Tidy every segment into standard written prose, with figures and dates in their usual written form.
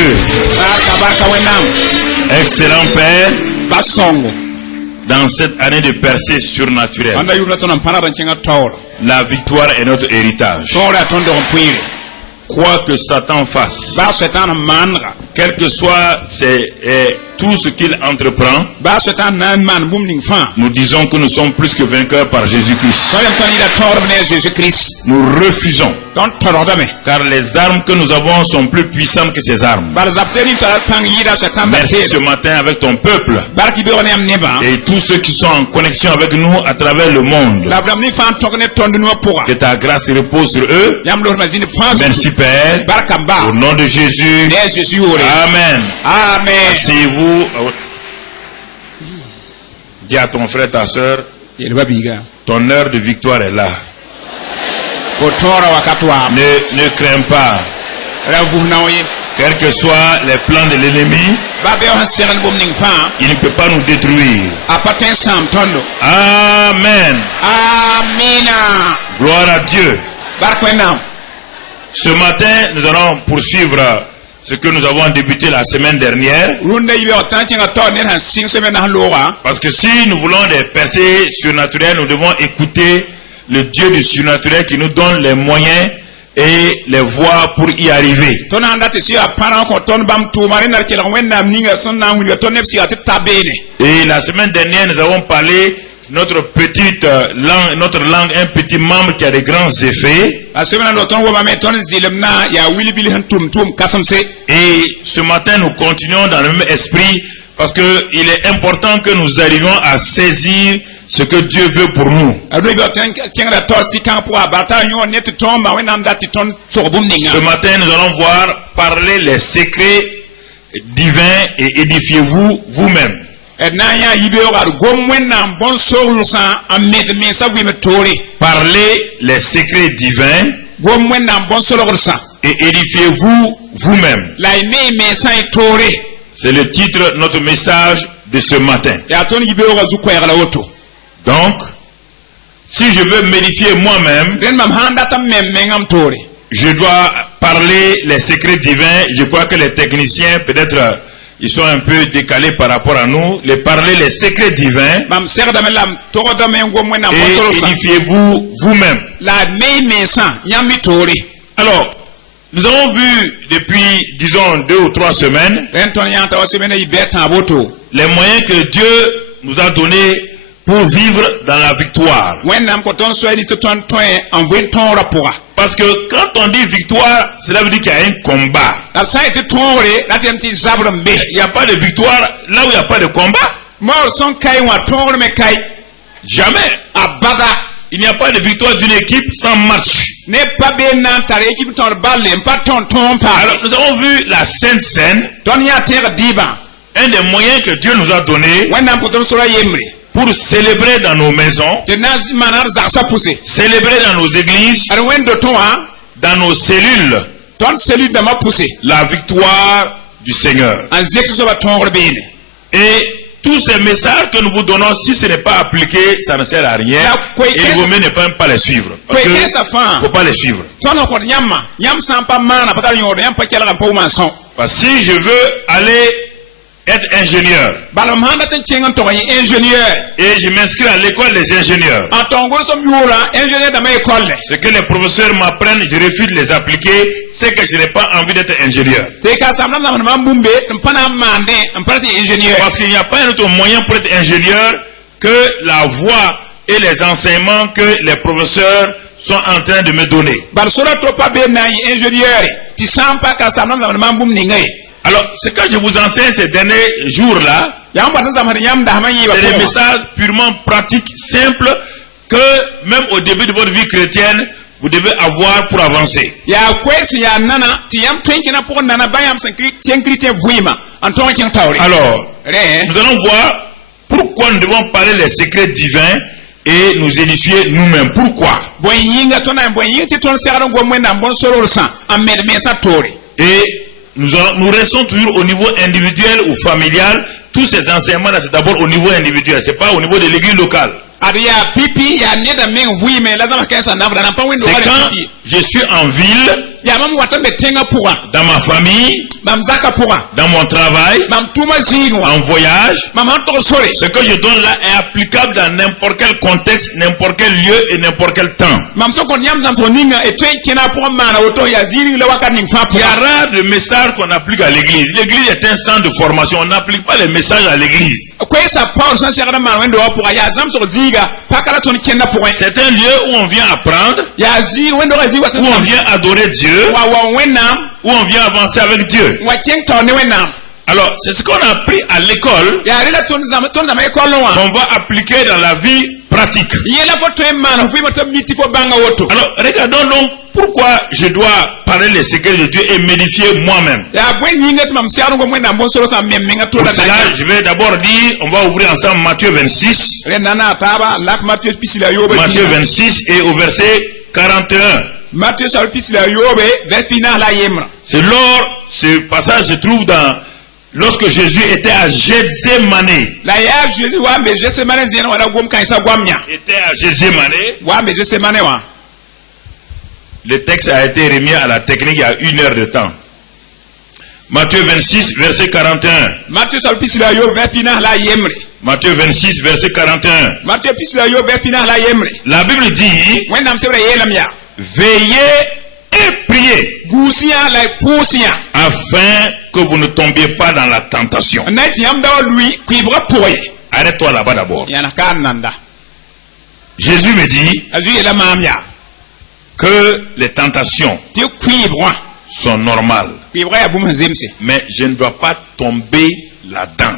Dieu. Excellent Père, dans cette année de percée surnaturelle, la victoire est notre héritage. Quoi que Satan fasse, quel que soit tout ce qu'il entreprend, nous disons que nous sommes plus que vainqueurs par Jésus-Christ. Nous refusons, car les armes que nous avons sont plus puissantes que ces armes. Merci ce matin avec ton peuple et tous ceux qui sont en connexion avec nous à travers le monde. Que ta grâce repose sur eux. Merci Père, au nom de Jésus. Amen. Asseyez-vous. Dis à ton frère, ta soeur, ton heure de victoire est là. Ne crains pas. Quels que soient les plans de l'ennemi, il ne peut pas nous détruire. Amen. Gloire à Dieu. Ce matin, nous allons poursuivre ce que nous avons débuté la semaine dernière. Parce que si nous voulons des percées surnaturelles, nous devons écouter le Dieu du surnaturel qui nous donne les moyens et les voies pour y arriver. Et la semaine dernière, nous avons parlé notre petite langue, notre langue, un petit membre qui a de grands effets. Et ce matin, nous continuons dans le même esprit parce que il est important que nous arrivions à saisir ce que Dieu veut pour nous. Ce matin, nous allons voir parler les secrets divins et édifiez-vous vous-même. Parlez les secrets divins et édifiez-vous vous-même. C'est le titre de notre message de ce matin. Donc, si je veux m'édifier moi-même, je dois parler les secrets divins. Je crois que les techniciens, peut-être, ils sont un peu décalés par rapport à nous. Parler les secrets divins et édifiez-vous vous-même. Alors, nous avons vu depuis, disons, 2 ou 3 semaines les moyens que Dieu nous a donnés pour vivre dans la victoire. Parce que quand on dit victoire, cela veut dire qu'il y a un combat. Il n'y a pas de victoire là où il n'y a pas de combat. Jamais. Il n'y a pas de victoire d'une équipe sans match. Alors nous avons vu la Sainte Seine. Un des moyens que Dieu nous a donné pour célébrer dans nos maisons, célébrer dans nos églises, dans nos cellules, la victoire du Seigneur. Et tous ces messages que nous vous donnons, si ce n'est pas appliqué, ça ne sert à rien. Et il vaut mieux ne pas les suivre. Parce qu'il ne faut pas les suivre. Parce que si je veux aller être ingénieur et je m'inscris à l'école des ingénieurs, ce que les professeurs m'apprennent, je refuse de les appliquer, c'est que je n'ai pas envie d'être ingénieur. Parce qu'il n'y a pas un autre moyen pour être ingénieur que la voie et les enseignements que les professeurs sont en train de me donner. Alors, ce que je vous enseigne ces derniers jours-là, c'est des messages purement pratiques, simples, que même au début de votre vie chrétienne, vous devez avoir pour avancer. Alors, nous allons voir pourquoi nous devons parler les secrets divins et nous édifier nous-mêmes. Pourquoi? Et nous restons toujours au niveau individuel ou familial. Tous ces enseignements-là, c'est d'abord au niveau individuel. Ce n'est pas au niveau de l'église locale. C'est quand je suis en ville, dans ma famille, dans mon travail, en voyage, ce que je donne là est applicable dans n'importe quel contexte, n'importe quel lieu et n'importe quel temps. Il y a rare de messages qu'on applique à l'église. L'église est un centre de formation. On n'applique pas les messages à l'église. C'est un lieu où on vient apprendre, où on vient adorer Dieu, où on vient avancer avec Dieu. Alors, c'est ce qu'on a appris à l'école, qu'on va appliquer dans la vie pratique. Alors, regardons donc pourquoi je dois parler les secrets de Dieu et m'édifier moi-même. Pour cela, je vais d'abord dire, on va ouvrir ensemble Matthieu 26. Matthieu 26 et au verset 41. C'est lors, ce passage se trouve dans, lorsque Jésus était à Gethsémane. Le texte a été remis à la technique il y a 1 heure de temps. Matthieu 26, verset 41. Matthieu 26, verset 41. La Bible dit, veillez et priez afin que vous ne tombiez pas dans la tentation. Arrête-toi là-bas d'abord. Jésus me dit que les tentations sont normales, mais je ne dois pas tomber là-dedans.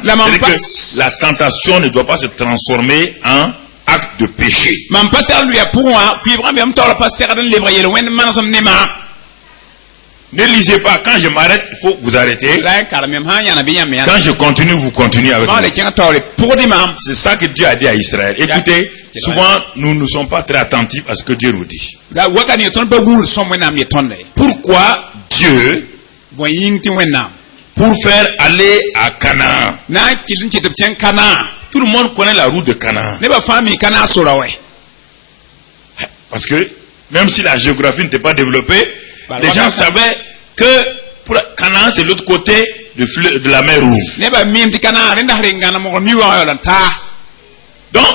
La tentation ne doit pas se transformer en acte de péché. Ne lisez pas. Quand je m'arrête, il faut vous arrêter. Quand je continue, vous continuez avec moi. C'est ça que Dieu a dit à Israël. Écoutez, souvent, nous ne sommes pas très attentifs à ce que Dieu nous dit. Pourquoi Dieu, pour faire aller à Canaan, tout le monde connaît la route de Canaan. Parce que, même si la géographie n'était pas développée, les gens savaient que pour Canaan, c'est l'autre côté de la mer Rouge. Donc,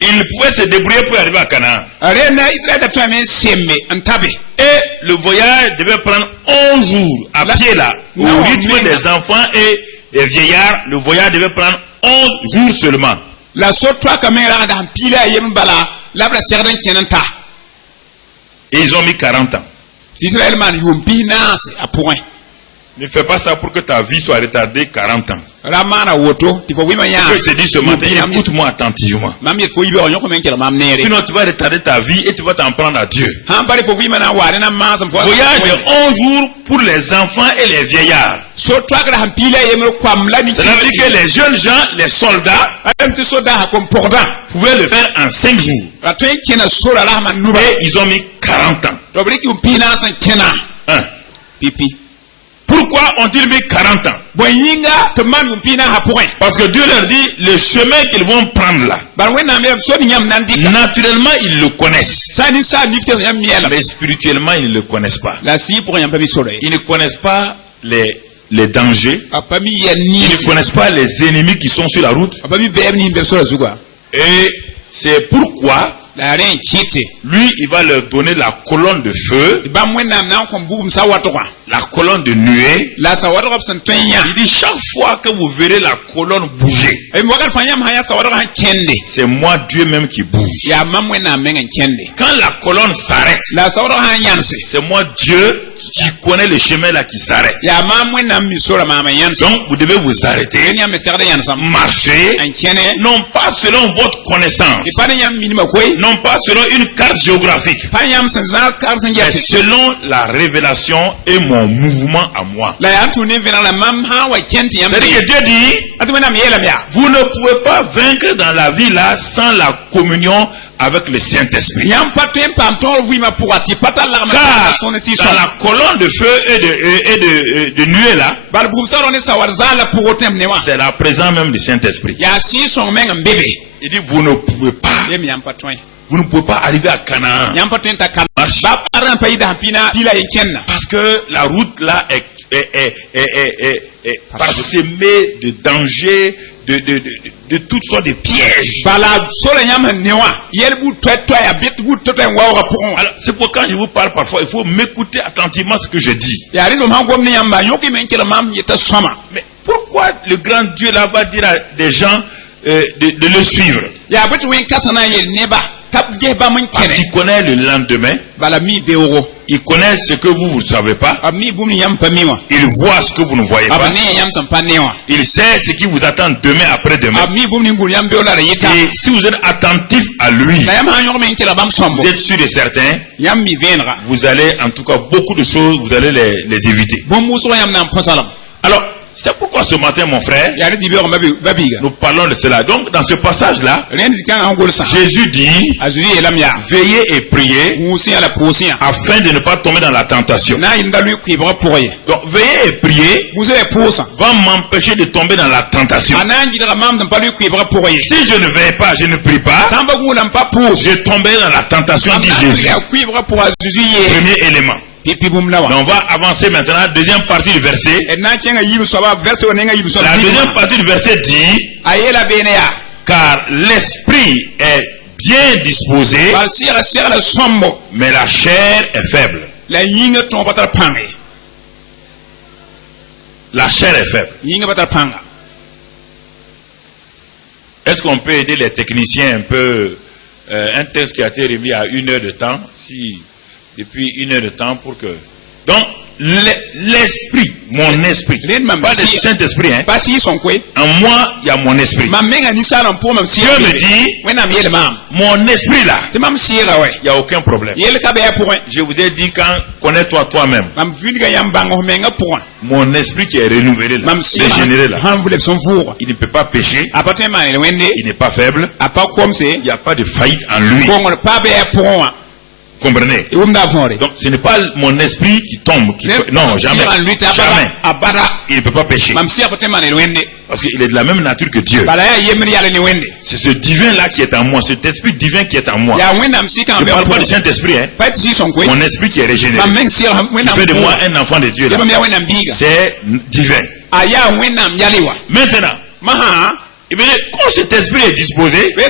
ils pouvaient se débrouiller pour arriver à Canaan. Et le voyage devait prendre 11 jours à pied là. Au rythme des enfants et des vieillards, le voyage devait prendre 11 jours seulement. Et ils ont mis 40 ans. Ne fais pas ça pour que ta vie soit retardée 40 ans. Je te dis ce matin, écoute-moi attentivement. Sinon tu vas retarder ta vie et tu vas t'en prendre à Dieu. Voyage de 11 jours pour les enfants et les vieillards. Cela veut dire que les jeunes gens, les soldats, pouvaient le faire en 5 jours. Et ils ont mis 40 ans. Pourquoi ont-ils mis 40 ans? Parce que Dieu leur dit, le chemin qu'ils vont prendre là, naturellement ils le connaissent. Mais spirituellement ils ne le connaissent pas. Ils ne connaissent pas les dangers. Ils ne connaissent pas les ennemis qui sont sur la route. Et c'est pourquoi lui, il va leur donner la colonne de feu, la colonne de nuée. Il dit, chaque fois que vous verrez la colonne bouger, c'est moi Dieu même qui bouge. Quand la colonne s'arrête, c'est moi Dieu qui connais le chemin là qui s'arrête. Donc vous devez vous arrêter, marcher, non pas selon votre connaissance, non pas selon une carte géographique, mais selon la révélation et mon mouvement à moi. C'est-à-dire que Dieu dit, vous ne pouvez pas vaincre dans la vie là sans la communion avec le Saint-Esprit. Car dans la colonne de feu et de nuée là, c'est la présence même du Saint-Esprit. Il dit vous ne pouvez pas. Vous ne pouvez pas arriver à Canaan. Parce que la route là est parsemée de dangers, de toutes sortes de pièges. Alors c'est pourquoi quand je vous parle parfois, il faut m'écouter attentivement ce que je dis. Mais pourquoi le grand Dieu là va dire à des gens de le suivre? Parce qu'il connaît le lendemain. Il connaît ce que vous ne savez pas. Il voit ce que vous ne voyez pas. Il sait ce qui vous attend demain après-demain. Et si vous êtes attentif à lui, vous êtes sûr et certain, vous allez en tout cas beaucoup de choses, vous allez les éviter. Alors, c'est pourquoi ce matin, mon frère, nous parlons de cela. Donc, dans ce passage-là, Jésus dit, veillez et priez afin de ne pas tomber dans la tentation. Donc, veillez et priez va m'empêcher de tomber dans la tentation. Si je ne veille pas, je ne prie pas, je tomberai dans la tentation, dit Jésus. Premier élément. Donc on va avancer maintenant, deuxième partie du verset. La deuxième partie du verset dit, car l'esprit est bien disposé, mais la chair est faible. La chair est faible. Est-ce qu'on peut aider les techniciens un peu, un texte qui a été remis à 1 heure de temps, si depuis 1 heure de temps pour que... Donc, l'esprit, mon esprit, pas le Saint-Esprit, hein. En moi, il y a mon esprit. Dieu me dit, mon esprit là, il n'y a aucun problème. Je vous ai dit quand, connais-toi toi-même. Mon esprit qui est renouvelé là, régénéré là, il ne peut pas pécher, il n'est pas faible, il n'y a pas de faillite en lui. Comprenez? Donc ce n'est pas mon esprit qui tombe, qui fait... Non, jamais. Jamais. Il ne peut pas pécher. Parce qu'il est de la même nature que Dieu. C'est ce divin là qui est en moi, cet esprit divin qui est en moi. Je ne parle pas du Saint-Esprit, hein. Mon esprit qui est régénéré, qui fait de moi un enfant de Dieu là. C'est divin. Maintenant, il veut dire, quand cet esprit est disposé, il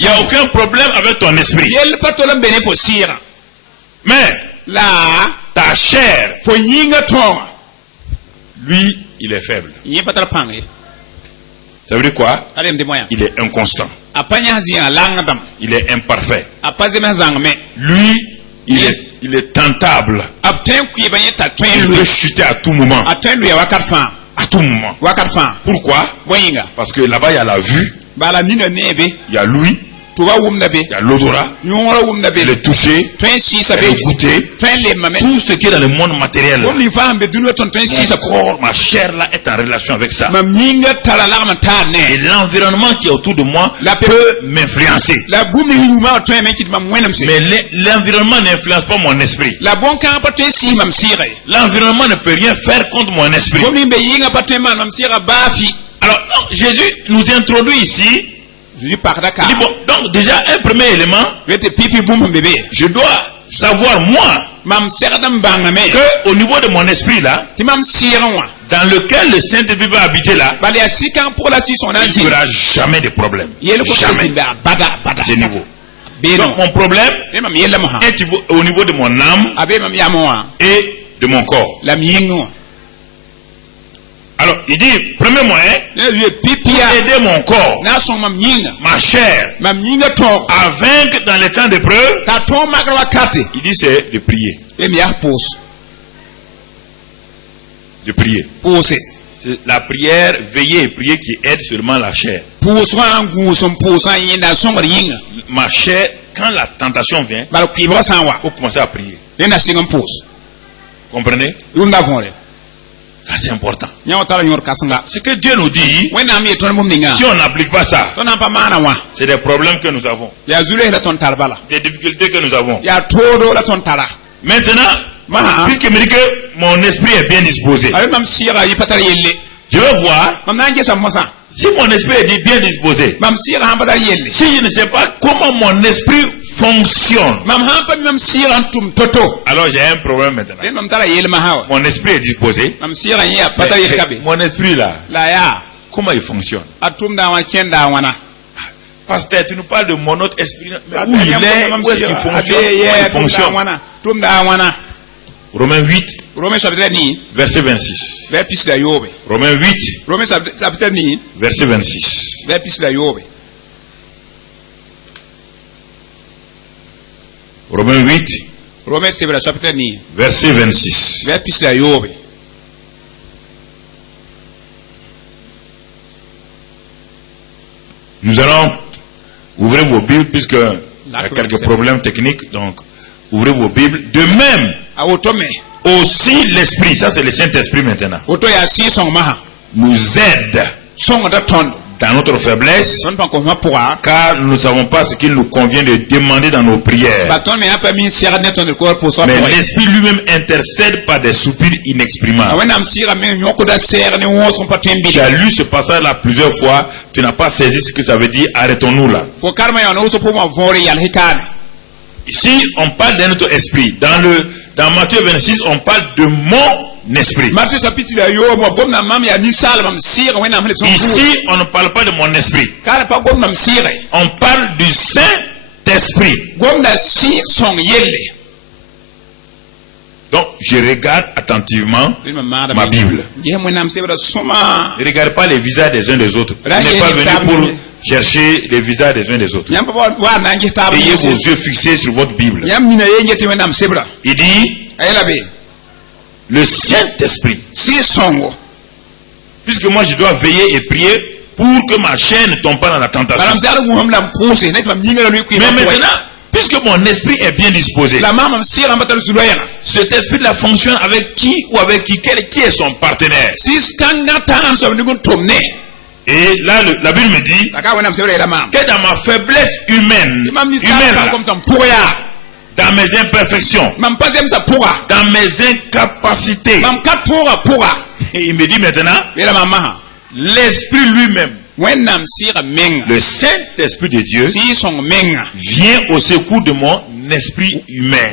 n'y a aucun problème avec ton esprit. Mais ta chair, lui, il est faible. Ça veut dire quoi? Il est inconstant. Il est imparfait. Lui, il est tentable. Il peut chuter à tout moment. À tout moment. Pourquoi? Parce que là-bas il y a la vue, il y a l'ouïe, il y a l'odorat, le toucher, le goûter, tout ce qui est dans le monde matériel. Mon corps, ma chair là est en relation avec ça. Et l'environnement qui est autour de moi peut m'influencer. Mais l'environnement n'influence pas mon esprit. L'environnement ne peut rien faire contre mon esprit. Alors, Jésus nous introduit ici. Il dit, bon, donc déjà un premier élément, je dois savoir moi que au niveau de mon esprit là, dans lequel le Saint-Esprit va habiter là, il n'y aura jamais de problème. Jamais. C'est nouveau. Donc mon problème est au niveau de mon âme et de mon corps. Alors, il dit, premier moyen, pour aider mon corps, ma chair, à vaincre dans les temps d'épreuve, il dit c'est de prier. De prier. C'est la prière, veiller et prier qui aide seulement la chair. Ma chair, quand la tentation vient, il faut commencer à prier. Comprenez? Ça c'est important. Ce que Dieu nous dit, si on n'applique pas ça, c'est des problèmes que nous avons. Des difficultés que nous avons. Maintenant, puisqu'il me dit que mon esprit est bien disposé, Je veux voir si mon esprit est bien disposé. Si je ne sais pas comment mon esprit fonctionne, alors j'ai un problème maintenant. Mon esprit est disposé. Mon esprit là, comment il fonctionne? Pasteur, tu nous parles de mon autre esprit. Mais où il est? Où est-ce qu'il fonctionne? Romains 8, verset 26. Romains 8, verset 26. Romains 8, verset 26. Nous allons ouvrir vos Bibles puisque il y a quelques problèmes techniques, donc ouvrez vos Bibles. De même, aussi l'Esprit, ça c'est le Saint-Esprit maintenant, nous aide dans notre faiblesse, car nous ne savons pas ce qu'il nous convient de demander dans nos prières. Mais l'Esprit lui-même intercède par des soupirs inexprimables. Tu as lu ce passage-là plusieurs fois, tu n'as pas saisi ce que ça veut dire. Arrêtons-nous là. Ici, on parle de notre esprit. Dans Matthieu 26, on parle de mon esprit. Ici, on ne parle pas de mon esprit. On parle du Saint-Esprit. Donc, je regarde attentivement ma Bible. Ne regarde pas les visages des uns des autres. Vous n'êtes pas venu pour chercher les visages des uns des autres. Ayez vos yeux fixés sur votre Bible. Il dit, le Saint-Esprit. Puisque moi je dois veiller et prier pour que ma chair ne tombe pas dans la tentation. Mais maintenant, puisque mon esprit est bien disposé, cet esprit-là fonctionne avec qui ou avec qui? Qui est son partenaire? Et là, la Bible me dit que dans ma faiblesse humaine, dans mes imperfections, dans mes incapacités, et il me dit maintenant, l'Esprit lui-même, le Saint-Esprit de Dieu, vient au secours de mon esprit humain.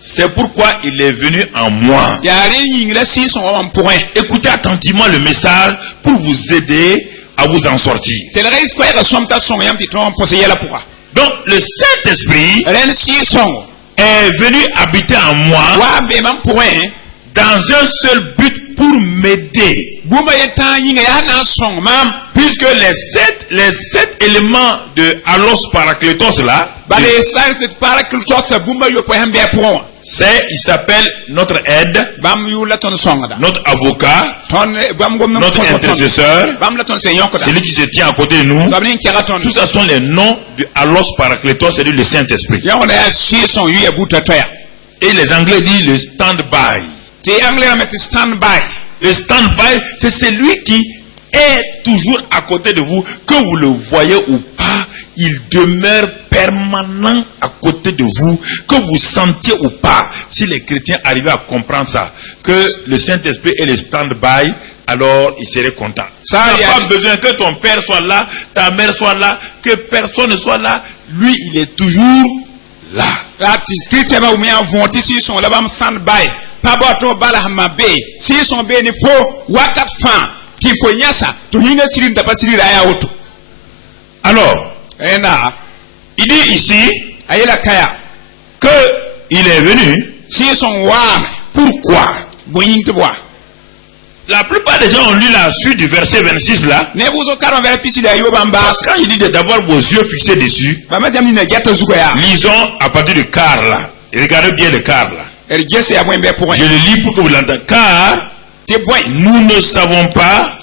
C'est pourquoi il est venu en moi. Écoutez attentivement le message pour vous aider à vous en sortir. Donc le Saint-Esprit est venu habiter en moi dans un seul but, pour m'aider. Puisque les sept éléments de Allos Parakletos là, il s'appelle notre aide, notre avocat, notre intercesseur, celui qui se tient à côté de nous. Tout ça sont les noms de Allos Parakletos, c'est-à-dire le Saint-Esprit. Et les Anglais disent le stand-by. Le stand-by, c'est celui qui est toujours à côté de vous, que vous le voyez ou pas, il demeure permanent à côté de vous, que vous sentiez ou pas. Si les chrétiens arrivaient à comprendre ça, que le Saint-Esprit est le stand-by, alors il serait content. Ça n'a pas besoin que ton père soit là, ta mère soit là, que personne ne soit là. Lui, il est toujours là. Alors, il dit ici que il est venu. Pourquoi? La plupart des gens ont lu la suite du verset 26 là. Parce que quand il dit d'avoir vos yeux fixés dessus, lisons à partir du quart là. Et regardez bien le quart là. Je le lis pour que vous l'entendiez. Car nous ne savons pas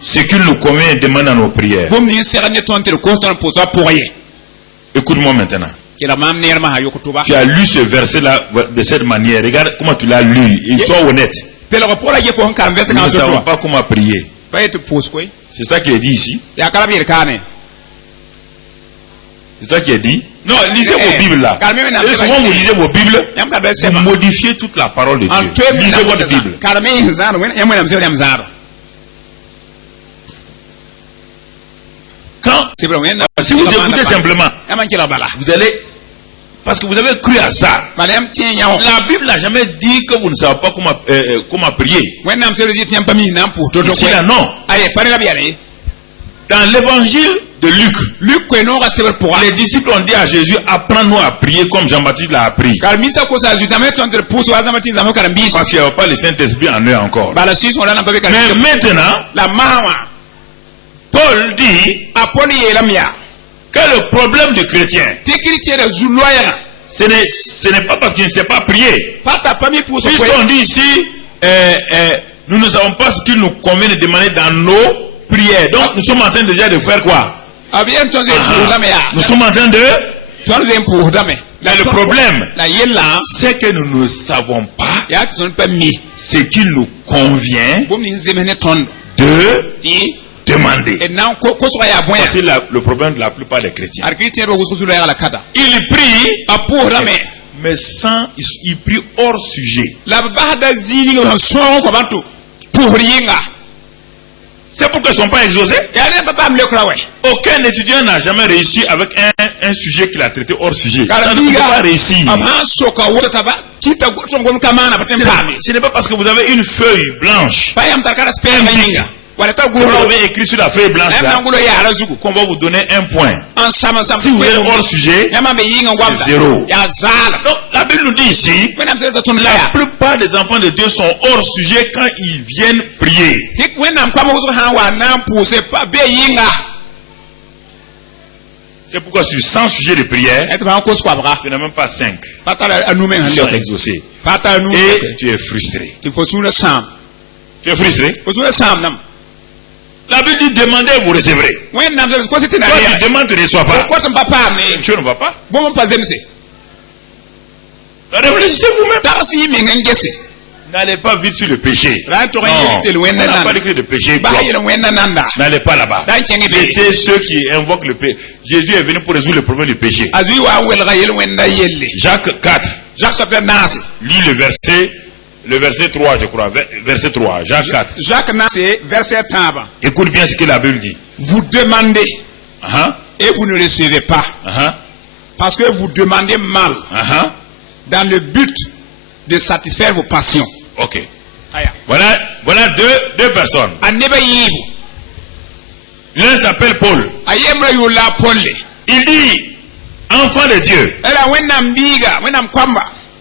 ce qu'il nous convient de demander dans nos prières. Écoute-moi maintenant. Tu as lu ce verset là de cette manière. Regarde comment tu l'as lu. Et sois honnête. Nous ne savons pas comment prier. C'est ça qui est dit ici. C'est ça qui est dit. Non, lisez vos Bibles là. Et souvent vous lisez vos Bibles, vous modifiez toute la parole de Dieu. Lisez votre Bible. Quand, si vous écoutez simplement, vous allez, parce que vous avez cru à ça. La Bible n'a jamais dit que vous ne savez pas comment prier. Ici là, non. Dans l'évangile de Luc, les disciples ont dit à Jésus, apprends-nous à prier comme Jean-Baptiste l'a appris. Parce qu'il n'y avait pas le Saint-Esprit en eux encore. Mais maintenant, Paul dit que le problème du chrétien, ce n'est pas parce qu'il ne sait pas prier. Puisqu'on dit ici, nous ne savons pas ce qu'il nous convient de demander dans nos prières. Donc nous sommes en train déjà de faire quoi? Nous sommes en train de... Mais le problème, c'est que nous ne savons pas ce qu'il nous convient de demander. C'est le problème de la plupart des chrétiens. Il prie, mais sans, il prie hors sujet. C'est pourquoi ils ne sont pas exaucés. Aucun étudiant n'a jamais réussi avec un sujet qu'il a traité hors sujet. Ça ne peut pas réussir. Ce n'est pas parce que vous avez une feuille blanche, vous avez écrit sur la feuille blanche qu'on va vous donner un point. Si vous êtes hors sujet, c'est 0. Donc la Bible nous dit ici, la plupart des enfants de Dieu sont hors sujet quand ils viennent prier. C'est pourquoi sur 100 sujets de prière, tu n'as même pas 5 qui sont exaucés. Et tu es frustré. Tu es frustré? La Bible dit demandez, vous recevrez. Toi tu demandes, tu ne reçois pas. Tu ne vas pas. Réfléchissez vous-même. N'allez pas vite sur le péché. Non, on n'a pas écrit de péché. N'allez pas là-bas. Laissez ceux qui invoquent le péché. Jésus est venu pour résoudre le problème du péché. Jacques 4. Lis le verset 3, je crois. Verset 3. Jacques 4. Jacques 4, verset 3. Écoute bien ce que la Bible dit. Vous demandez et vous ne recevez pas. Parce que vous demandez mal. Dans le but de satisfaire vos passions. Ok. Voilà deux personnes. L'un s'appelle Paul. Il dit, enfant de Dieu,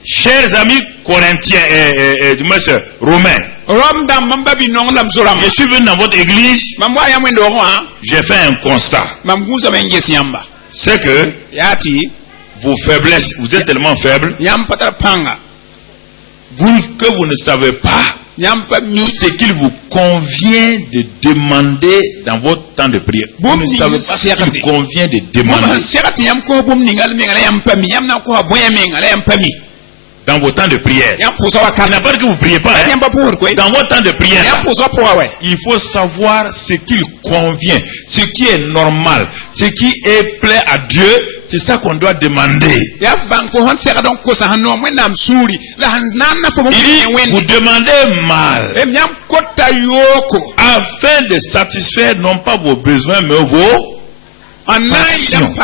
chers amis corinthiens et romains, je suis venu dans votre église, j'ai fait un constat. C'est que vos faiblesses, vous êtes tellement faibles, que vous ne savez pas ce qu'il vous convient de demander dans votre temps de prière. Vous ne savez pas ce qu'il convient de demander dans vos temps de prière. Il n'a pas dit que vous ne priez pas. Dans votre temps de prière, il faut savoir ce qu'il convient, ce qui est normal, ce qui est plaît à Dieu. C'est ça qu'on doit demander. Il dit, vous demandez mal afin de satisfaire non pas vos besoins mais vos passions.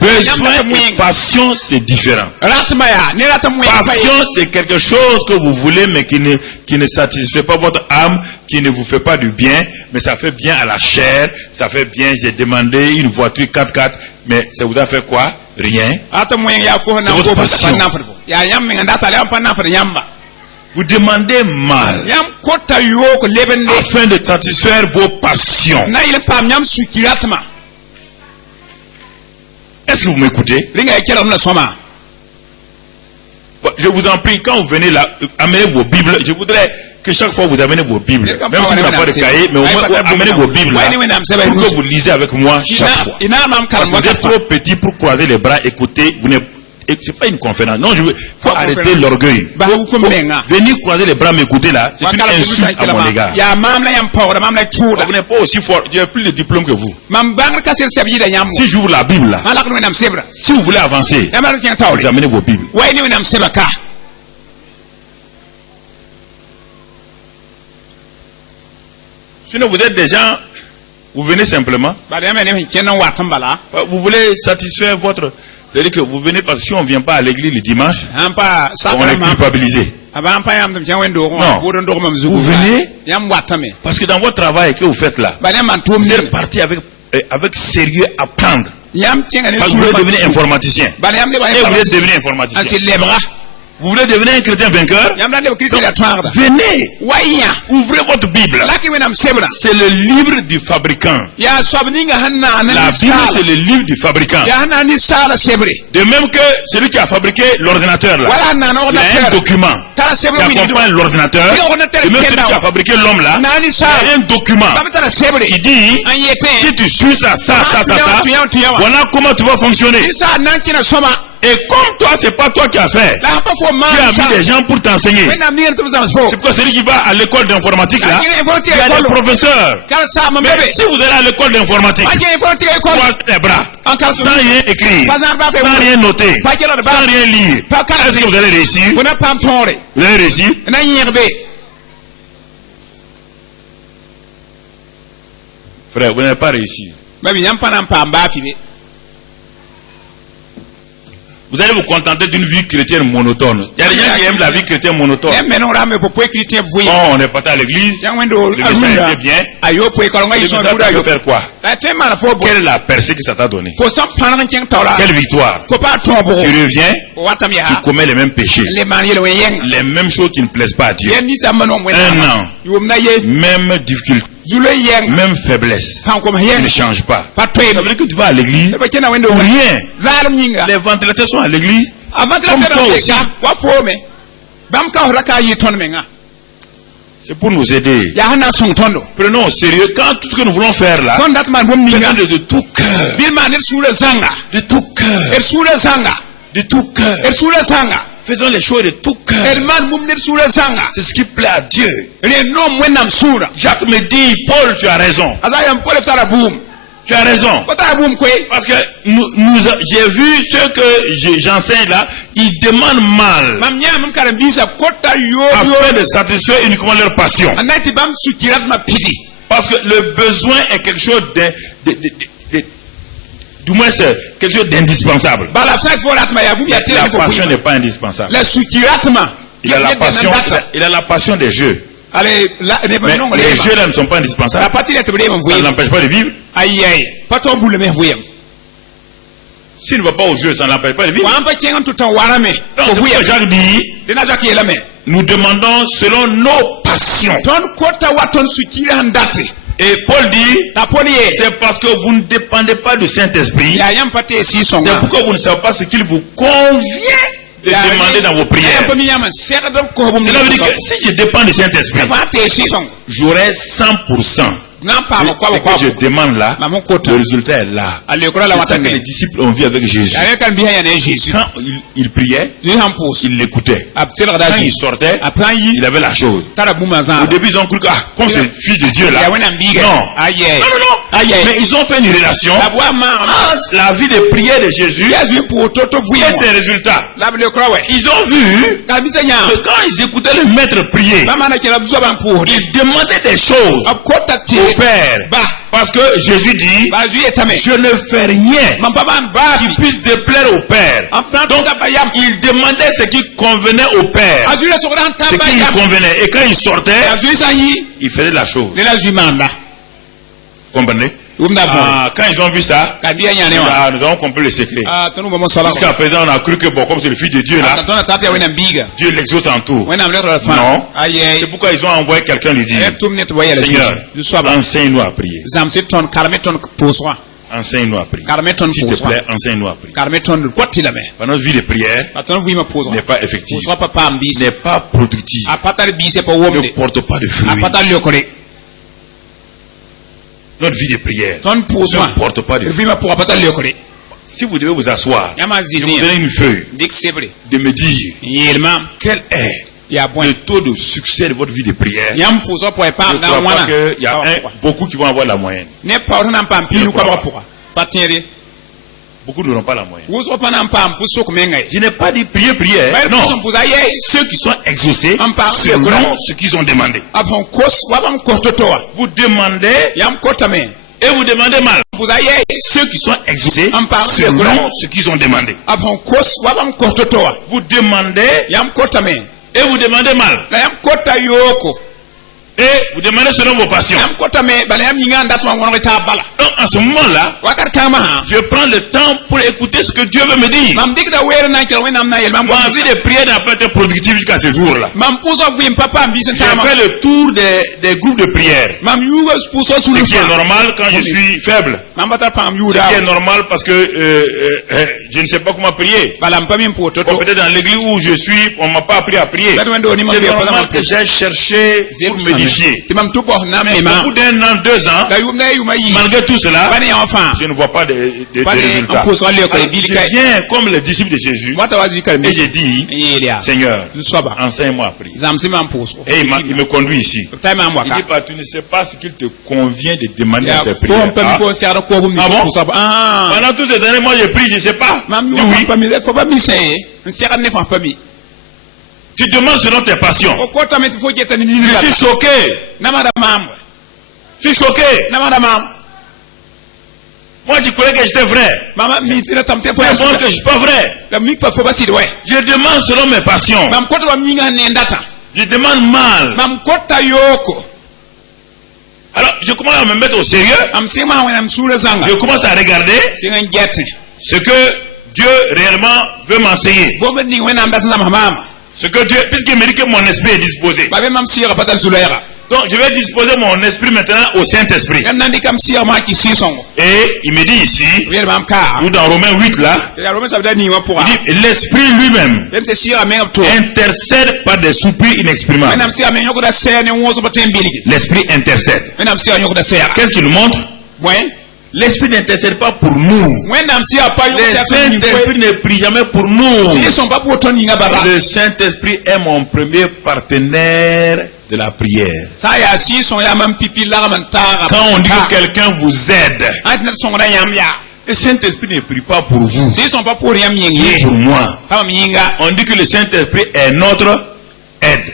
Besoin et passion, c'est différent. Passion, c'est quelque chose que vous voulez mais qui ne satisfait pas votre âme, qui ne vous fait pas du bien, mais ça fait bien à la chair, ça fait bien. J'ai demandé une voiture 4x4, mais ça vous a fait quoi? Rien. C'est votre passion. Vous demandez mal afin de satisfaire vos passions. Est-ce que vous m'écoutez? Je vous en prie, quand vous venez là, amenez vos Bibles. Je voudrais que chaque fois vous amenez vos Bibles. Même si vous n'avez pas de cahier, mais au moins vous amenez vos Bibles là, pour que vous lisez avec moi chaque fois. Parce que vous êtes trop petit pour croiser les bras, écouter. c'est pas une conférence. Non, faut arrêter l'orgueil. Venir croiser les bras m'écouter là, c'est une insulte à mon égard. Vous n'êtes pas aussi fort. J'ai plus de diplôme que vous. Si j'ouvre la Bible là, si vous voulez avancer, vous amenez vos Bibles. Sinon vous êtes des gens, vous venez simplement. Vous voulez satisfaire votre... C'est-à-dire que vous venez parce que si on ne vient pas à l'église le dimanche, on est culpabilisé. Non, vous venez parce que dans votre travail que vous faites là, vous êtes parti avec sérieux apprendre. Parce que vous voulez devenir informaticien. Et vous voulez devenir informaticien. Vous voulez devenir un chrétien vainqueur? Venez, ouvrez votre Bible. C'est le livre du fabricant. La Bible, c'est le livre du fabricant. De même que celui qui a fabriqué l'ordinateur là, il a un document qui accompagne l'ordinateur. De même que celui qui a fabriqué l'homme là, il a un document qui dit, si tu suis ça, voilà comment tu vas fonctionner. Et comme toi, c'est pas toi qui as fait, tu as mis des gens pour t'enseigner. C'est pourquoi celui qui va à l'école d'informatique là, il y a des professeurs. Mais si vous allez à l'école d'informatique, croisez les bras, sans rien écrire, sans rien noter, sans rien lire, est-ce que vous allez réussir? Vous allez réussir? Frère, vous n'avez pas réussi. Vous allez vous contenter d'une vie chrétienne monotone. Il y a des gens qui aiment la vie chrétienne monotone. Oh, on est parti à l'église, le message était bien. Le message peut faire quoi? Quelle est la percée que ça t'a donné? Quelle victoire? Tu reviens, tu commets les mêmes péchés, les mêmes choses qui ne plaisent pas à Dieu. Un an, même difficulté, même faiblesse, tu ne changes pas. Ça veut dire que tu vas à l'église pour rien. Les ventilateurs sont à l'église comme toi aussi. C'est pour nous aider. Prenons au sérieux quand tout ce que nous voulons faire là, faisons de tout cœur. De tout cœur. De tout cœur. Faisons les choses de tout cœur. C'est ce qui plaît à Dieu. Jacques me dit, Paul, tu as raison. Tu as raison. Parce que j'ai vu ce que j'enseigne là, ils demandent mal afin de satisfaire uniquement leur passion. Parce que le besoin est quelque chose du moins c'est quelque chose d'indispensable. La passion n'est pas indispensable. Il a la passion des jeux. Mais les jeux là ne sont pas indispensables. Ça ne l'empêche pas de vivre. S'il ne va pas au jeu, ça ne l'empêche pas de vivre. Donc c'est pourquoi Jacques dit, nous demandons selon nos passions. Et Paul dit, c'est parce que vous ne dépendez pas du Saint-Esprit. C'est pourquoi vous ne savez pas ce qu'il vous convient de demander dans vos prières. Cela veut dire que si je dépends du Saint-Esprit, j'aurai 100%. Ce que je demande là, le résultat est là. C'est ça que les disciples ont vu avec Jésus. Quand il priait, il l'écoutait. Quand il sortait, il avait la chose. Au début, ils ont cru que, comme c'est le fils de Dieu là. Non. Mais ils ont fait une relation entre la vie de prière de Jésus et ses résultats. Ils ont vu que quand ils écoutaient le maître prier, ils demandaient des choses au Père. Parce que Jésus dit, je ne fais rien qui puisse déplaire au Père. Donc il demandait ce qui convenait au Père, ce qui lui convenait. Et quand il sortait, il faisait la chose. Comprenez? Quand ils ont vu ça, nous avons compris le secret. Jusqu'à présent, on a cru que bon, comme c'est le fils de Dieu là, Dieu l'exauce en tout. Non. C'est pourquoi ils ont envoyé quelqu'un lui dire, Seigneur, enseigne-nous à prier. Enseigne-nous à prier. S'il te plaît, enseigne-nous à prier. Notre vie de prière n'est pas effective, n'est pas productive, ne porte pas de fruits. Notre vie de prière ne porte pas de fruits. si vous devez vous asseoir, je vais vous donner une feuille de me dire quel est le taux de succès de votre vie de prière. Je ne crois pas qu'il y a beaucoup qui vont avoir la moyenne. Beaucoup n'auront pas la moyenne. Je n'ai pas dit prier, non. Ceux qui sont exaucés selon ce qu'ils ont demandé. Vous demandez et vous demandez mal. Ceux qui sont exaucés selon ce qu'ils ont demandé. Vous demandez et vous demandez mal. Et vous demandez selon vos passions. Donc en ce moment-là, je prends le temps pour écouter ce que Dieu veut me dire. Ma vie de prière n'a pas été productive jusqu'à ce jour-là. J'ai fait le tour des groupes de prière. Ce qui est normal quand je suis faible. Ce qui est normal parce que je ne sais pas comment prier. Peut-être dans l'église où je suis, on ne m'a pas appris à prier. C'est normal que j'ai cherché pour me mais au bout d'un an, 2 ans, malgré tout cela, je ne vois pas de résultats. Je viens comme les disciples de Jésus et j'ai dit, Seigneur, enseigne-moi à prier. Et il me conduit ici. Il dit, tu ne sais pas ce qu'il te convient de demander à tes prières. Ah bon? Pendant toutes ces années, moi je prie, je ne sais pas. Oui. Tu demandes selon tes passions. Je suis choqué. Je suis choqué. Moi, tu croyais que j'étais vrai. Mais bon, que je suis pas vrai. Je demande selon mes passions. Je demande mal. Alors, je commence à me mettre au sérieux. Je commence à regarder ce que Dieu réellement veut m'enseigner. Ce que Dieu, puisqu'il me dit que mon esprit est disposé. Donc je vais disposer mon esprit maintenant au Saint-Esprit. Et il me dit ici, ou dans Romains 8 là, il dit l'esprit lui-même intercède par des soupirs inexprimables. L'esprit intercède. Qu'est-ce qu'il nous montre? L'esprit n'intercède pas pour nous. Le Saint-Esprit ne prie jamais pour nous. Le Saint-Esprit est mon premier partenaire de la prière. Quand on dit que quelqu'un vous aide, le Saint-Esprit ne prie pas pour vous. Il pour moi. On dit que le Saint-Esprit est notre aide.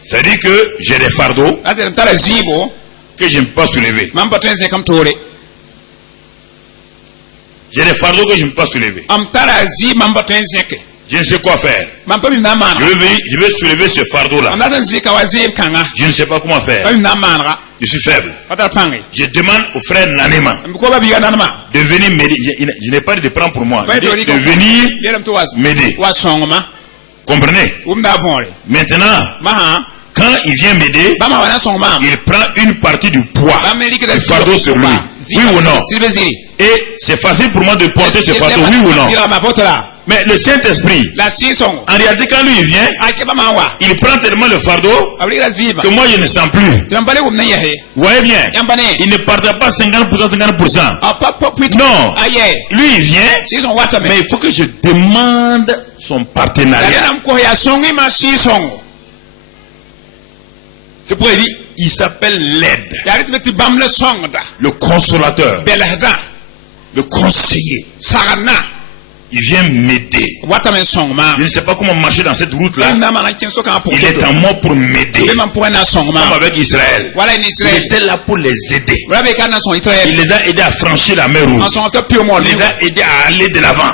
C'est-à-dire que j'ai des fardeaux que je ne peux pas soulever. J'ai des fardeaux que je ne peux pas soulever. Je ne sais quoi faire. Je vais soulever ce fardeau-là. Je ne sais pas comment faire. Je suis faible. Je demande au frère Nanema de venir m'aider. Je n'ai pas de prendre pour moi. De venir m'aider. Comprenez? Maintenant, quand il vient m'aider, il prend une partie du poids du fardeau sur lui. Oui ou non? Et c'est facile pour moi de porter ce fardeau, oui ou non? Mais le Saint-Esprit, en réalité, quand lui il vient, il prend tellement le fardeau que moi je ne sens plus. Vous voyez bien? Il ne partage pas 50%. Non. Lui il vient, mais il faut que je demande son partenariat. C'est pourquoi il dit, il s'appelle l'aide. Le consolateur. Le conseiller. Il vient m'aider. Je ne sais pas comment marcher dans cette route-là. Il est en moi pour m'aider. Comme avec Israël. Il était là pour les aider. Il les a aidés à franchir la mer Rouge. Il les a aidés à aller de l'avant.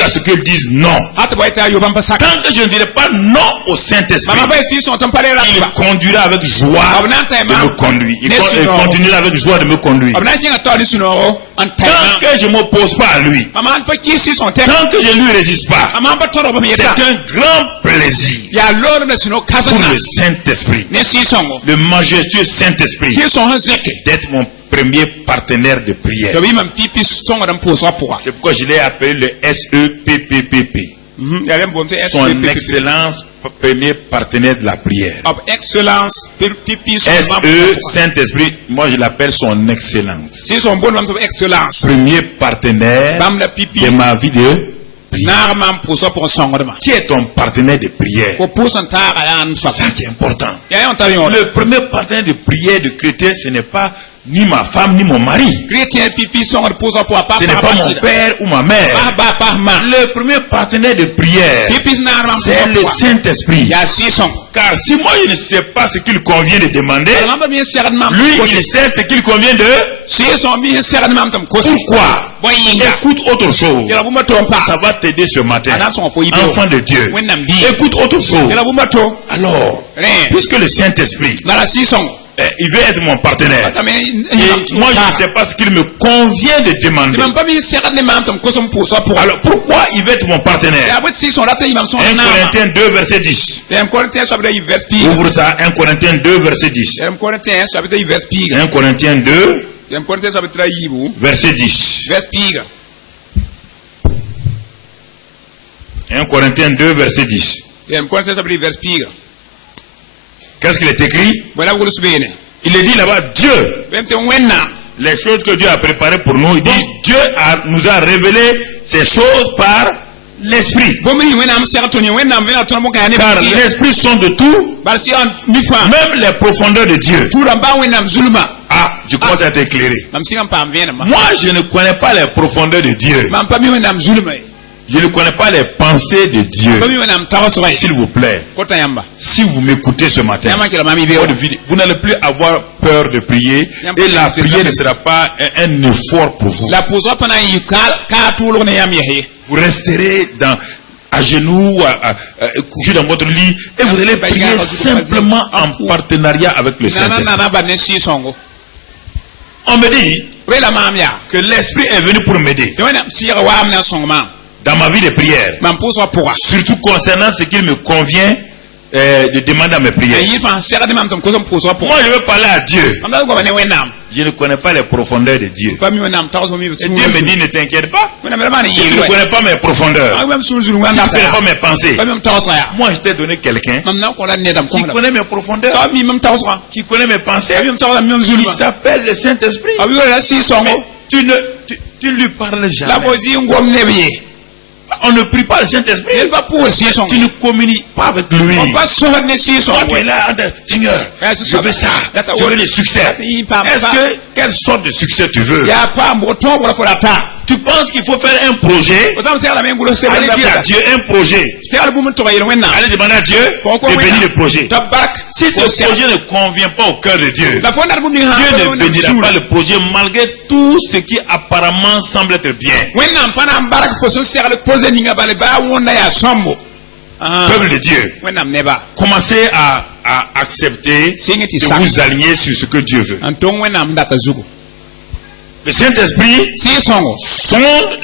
Parce qu'ils disent non. Tant que je ne dirai pas non au Saint-Esprit, il conduira avec joie de me conduire. Il continuera avec joie de me conduire. Tant que je ne m'oppose pas à lui, tant que je ne lui résiste pas, c'est un grand plaisir pour le Saint-Esprit, le majestueux Saint-Esprit, d'être mon premier partenaire de prière. C'est pourquoi je l'ai appelé le SEPPPP. Son excellence, premier partenaire de la prière. Excellence, S-E, Saint-Esprit, moi je l'appelle son excellence. Premier partenaire de ma vie de prière. Qui est ton partenaire de prière? Ça qui est important. Le premier partenaire de prière de chrétien, ce n'est pas ni ma femme ni mon mari. Ce n'est pas mon père ou ma mère. Le premier partenaire de prière, c'est le Saint-Esprit. Car si moi je ne sais pas ce qu'il convient de demander, lui il sait ce qu'il convient de. Pourquoi? Écoute autre chose. Ça va t'aider ce matin. Enfant de Dieu. Écoute autre chose. Alors, puisque le Saint-Esprit, il veut être mon partenaire. Et moi je ne sais pas ce qu'il me convient de demander. Alors pourquoi il veut être mon partenaire? 1 Corinthiens 2 verset 10. Ouvre ça, 1 Corinthiens 2 verset 10. 1 Corinthiens 2 verset 10. 1 Corinthiens 2 verset 10. Qu'est-ce qu'il est écrit? Il est dit là-bas, Dieu, les choses que Dieu a préparées pour nous, il dit, Dieu nous a révélé ces choses par l'Esprit. Car l'Esprit sont de tout, même les profondeurs de Dieu. Ah, je commence à être éclairé. Moi, je ne connais pas les profondeurs de Dieu. Je ne connais pas les pensées de Dieu. S'il vous plaît, si vous m'écoutez ce matin, vous n'allez plus avoir peur de prier et la prière ne sera pas un effort pour vous. Vous resterez à genoux, couché dans votre lit et vous allez prier simplement en partenariat avec le Saint-Esprit. On me dit que l'Esprit est venu pour m'aider dans ma vie de prière, surtout concernant ce qu'il me convient de demander à mes prières. Moi je veux parler à Dieu. Je ne connais pas les profondeurs de Dieu. Et Dieu me dit ne t'inquiète pas. Je ne connais pas mes profondeurs. Je ne connais pas mes pensées. Moi je t'ai donné quelqu'un qui connaît mes profondeurs, qui connaît mes pensées. Il s'appelle le Saint-Esprit. Tu ne lui parles jamais. On ne prie pas le Saint-Esprit. Tu ne communiques pas avec lui. Tu es là, Seigneur, je veux ça. Je veux le succès. Quelle sorte de succès tu veux? Tu penses qu'il faut faire un projet? Allez dire à Dieu un projet. Allez demander à Dieu de bénir le projet. Si ce projet ne convient pas au cœur de Dieu, Dieu ne bénira pas le projet malgré tout ce qui apparemment semble être bien. Peuple de Dieu, commencez à accepter de vous aligner sur ce que Dieu veut. Le Saint-Esprit sont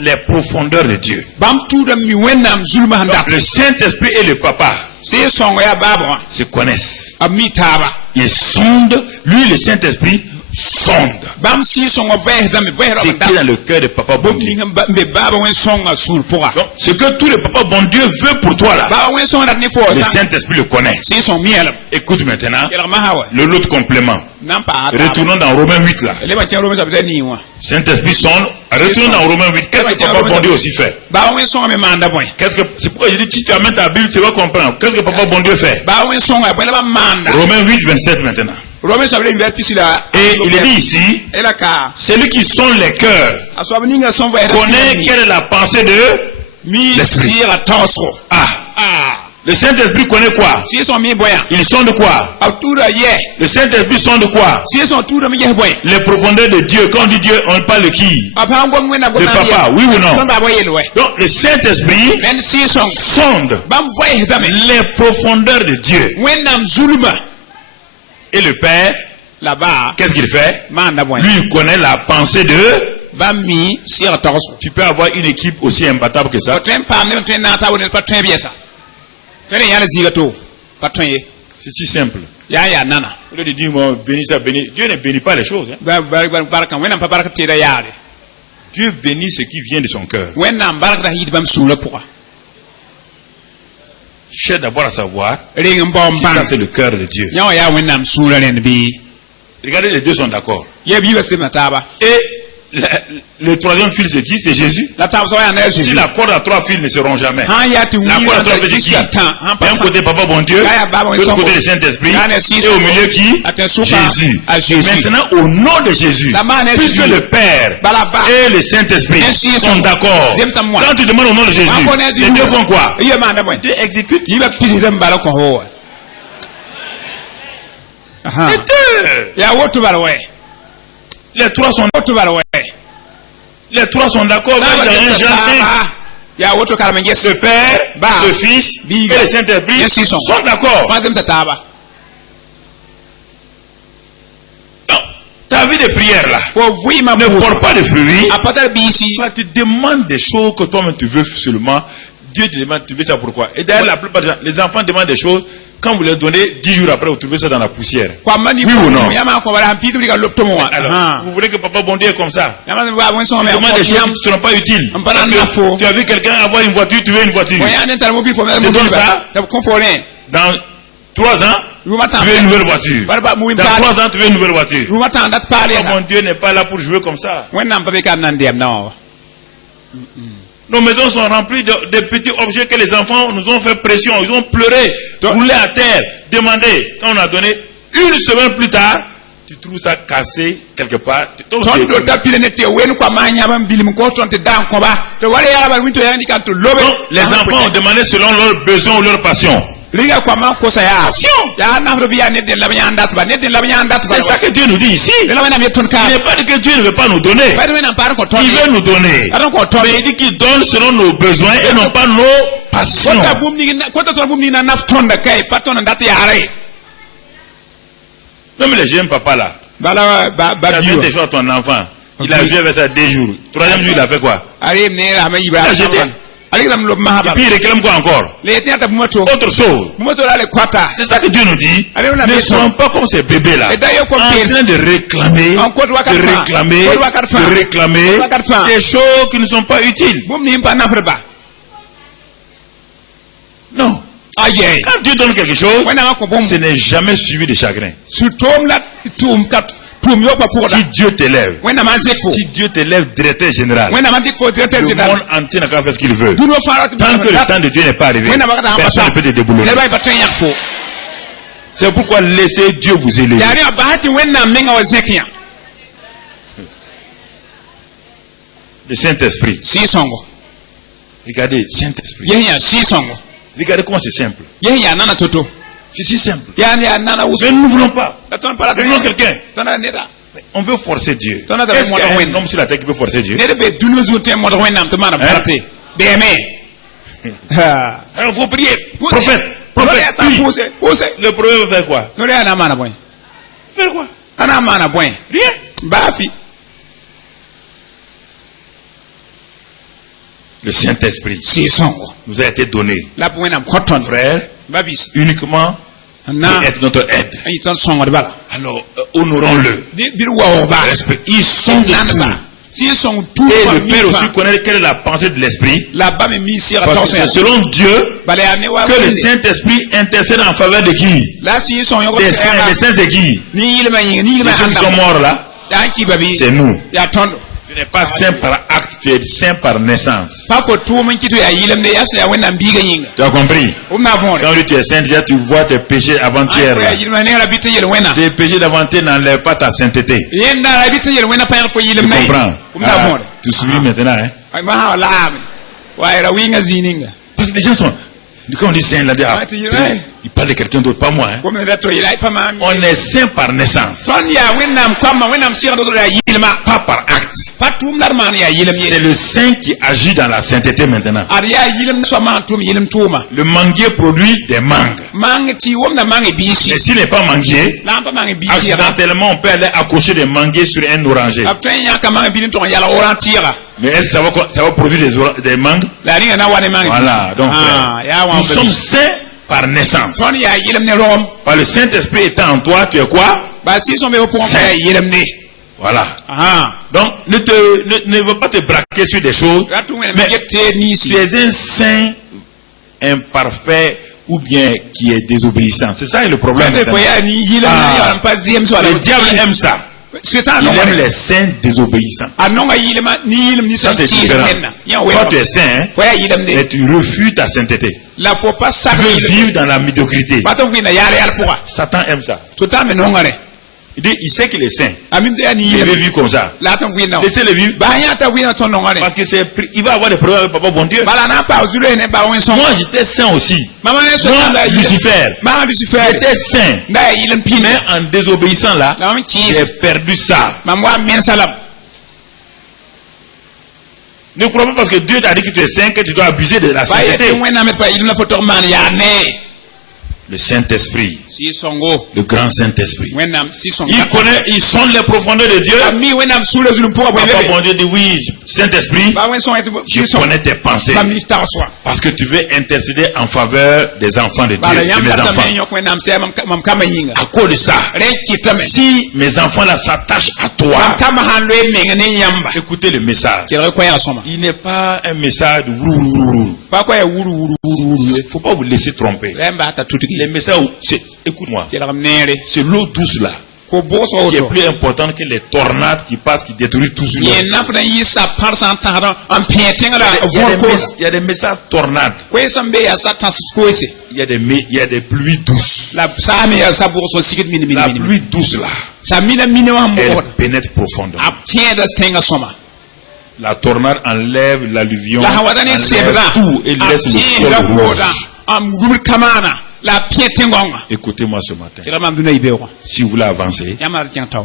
les profondeurs de Dieu. Donc, le Saint-Esprit et le Papa se connaissent. Ils sondent, lui le Saint-Esprit sonde. C'est écrit dans le cœur de Papa bon Dieu. Donc, ce que tout le Papa bon Dieu veut pour toi là, le Saint-Esprit le connaît. Écoute maintenant l'autre complément. Retournons dans Romains 8 là. Saint-Esprit sonde. Retournons dans Romains 8. Qu'est-ce que Papa bon Dieu aussi fait? C'est pourquoi je dis, si tu amènes ta Bible, tu vas comprendre. Qu'est-ce que Papa bon Dieu fait? Romains 8, 27 maintenant. Et il est dit ici, celui qui sonde les cœurs connaît quelle est la pensée de l'Esprit. Le Saint-Esprit connaît quoi? Il sonde quoi? Le Saint-Esprit sonde quoi? Les profondeurs de Dieu. Quand on dit Dieu, on parle de qui? De Papa, oui ou non? Donc le Saint-Esprit sonde les profondeurs de Dieu. Et le Père, là-bas, qu'est-ce qu'il fait? Lui, il connaît la pensée de. Tu peux avoir une équipe aussi imbattable que ça. C'est si simple. Au lieu de dire, moi, bénis ça, bénis. Dieu ne bénit pas les choses. Hein. Dieu bénit ce qui vient de son cœur. cherche d'abord à savoir si ça c'est le cœur de Dieu. Regardez, les deux sont d'accord. Et le troisième fil c'est qui? C'est Jésus. Si la corde à trois fils ne seront jamais. La corde à trois fils c'est qui? D'un côté Papa bon Dieu, de l'autre côté le Saint-Esprit, et au milieu qui? Jésus. Maintenant au nom de Jésus, puisque le Père et le Saint-Esprit sont d'accord, quand tu demandes au nom de Jésus, les deux font quoi? Dieu exécute. Les trois sont d'accord. Le Père, le Fils et le Saint-Esprit sont d'accord. Ta vie de prière là ne porte pas de fruits. Quand tu demandes des choses que toi-même tu veux seulement, Dieu te demande, tu veux ça pourquoi? Et d'ailleurs, la plupart des gens, les enfants demandent des choses. Quand vous les donnez, 10 jours après, vous trouvez ça dans la poussière. Oui ou non? Alors, vous voulez que Papa bon Dieu est comme ça? Il demande des choses qui ne seront pas utiles. Tu as vu quelqu'un avoir une voiture, tu veux une voiture. Tu donnes ça. Dans 3 ans, tu veux une nouvelle voiture. Dans 3 ans, tu veux une nouvelle voiture. Papa bon Dieu n'est pas là pour jouer comme ça. Nos maisons sont remplies de petits objets que les enfants nous ont fait pression. Ils ont pleuré, roulé à terre, demandé. Quand on a donné, une semaine plus tard, tu trouves ça cassé quelque part. Donc, les enfants ont demandé selon leurs besoins ou leurs passions. C'est ça que Dieu nous dit ici. Il n'est pas dit que Dieu ne veut pas nous donner. Il veut nous donner. Mais il dit qu'il donne selon nos besoins et non pas nos passions. Même les jeunes papas là. Il a fait des choses à ton enfant. Il a joué avec ça 2 jours. 3e jour, il a fait quoi? Il a jeté. Et puis il réclame quoi encore? Autre chose. C'est ça que Dieu nous dit. Ne soyons pas comme ces bébés là, en train de réclamer des choses qui ne sont pas utiles. Non. Quand Dieu donne quelque chose, ce n'est jamais suivi de chagrin. Si Dieu t'élève, directeur général, le monde entier n'a qu'à faire ce qu'il veut. Tant que le temps de Dieu n'est pas arrivé, personne ne peut te déboulonner. C'est pourquoi laissez Dieu vous élever. Le Saint-Esprit. Regardez, Saint-Esprit. Regardez comment c'est simple. C'est si simple. Mais nous ne voulons pas. Nous voulons quelqu'un. On veut forcer Dieu. Est-ce qu'il y a un homme sur la terre qui peut forcer Dieu? Il faut prier. Prophète. Le prophète veut faire quoi? Faire quoi? Rien. Le Saint-Esprit nous a été donné, frère, uniquement pour être notre aide. Alors, honorons-le. Ils sont de tout. Et le Père aussi connaît quelle est la pensée de l'Esprit. Parce que c'est selon Dieu que le Saint-Esprit intercède en faveur de qui? Des saints. Les saints de qui? Ceux qui sont morts là. C'est nous. Tu n'es pas saint par acte, tu es saint par naissance. Tu as compris? Quand tu es saint, déjà tu vois tes péchés avant-hier. Tes péchés d'avant-hier n'enlèvent pas ta sainteté. Tu comprends? Tu suis maintenant, hein? Parce que les gens sont... Quand on dit saint, il parle de quelqu'un d'autre, pas moi. Hein? On est saint par naissance. Pas par acte. C'est le saint qui agit dans la sainteté maintenant. Le manguier produit des mangues. Mais s'il n'est pas manguier, accidentellement on peut aller accrocher des manguiers sur un oranger. Mais est-ce que ça va produire des mangues? Voilà, donc nous sommes saints par naissance. Par le Saint-Esprit étant en toi, tu es quoi? Saint. Voilà. Donc ne veux pas te braquer sur des choses, mais tu es un saint imparfait, ou bien qui est désobéissant. C'est ça le problème. Le diable aime ça. Il aime les saints désobéissants. Ça c'est différent. Toi tu es saint, mais tu refuses ta sainteté. Tu veux vivre dans la médiocrité. Satan aime ça. Il sait qu'il est saint. Il veut vivre comme ça. Laissez-le vivre. Parce que il va avoir des problèmes avec Papa bon Dieu. Moi j'étais saint aussi. Moi Lucifer. J'étais saint. Mais en désobéissant là, j'ai perdu ça. Ne crois pas parce que Dieu t'a dit que tu es saint que tu dois abuser de la sainteté. Le Saint-Esprit, le grand Saint-Esprit, il connaît, il sonde les profondeurs de Dieu. Papa bon Dieu dit oui, Saint-Esprit, je connais tes pensées parce que tu veux intercéder en faveur des enfants de Dieu, de mes enfants. À cause de ça, si mes enfants là s'attachent à toi, écoutez le message. Il n'est pas un message de wourourou. Il ne faut pas vous laisser tromper. Les messages, écoute-moi, c'est l'eau douce là qui est plus importante que les tornades qui passent, qui détruisent tout sur l'eau. Il y a des messages tornades. Il y a des pluies douces. La pluie douce là, elle pénètre profondément. La tornade enlève l'alluvion, enlève tout et laisse le sol rouge. Écoutez-moi ce matin. Si vous voulez avancer,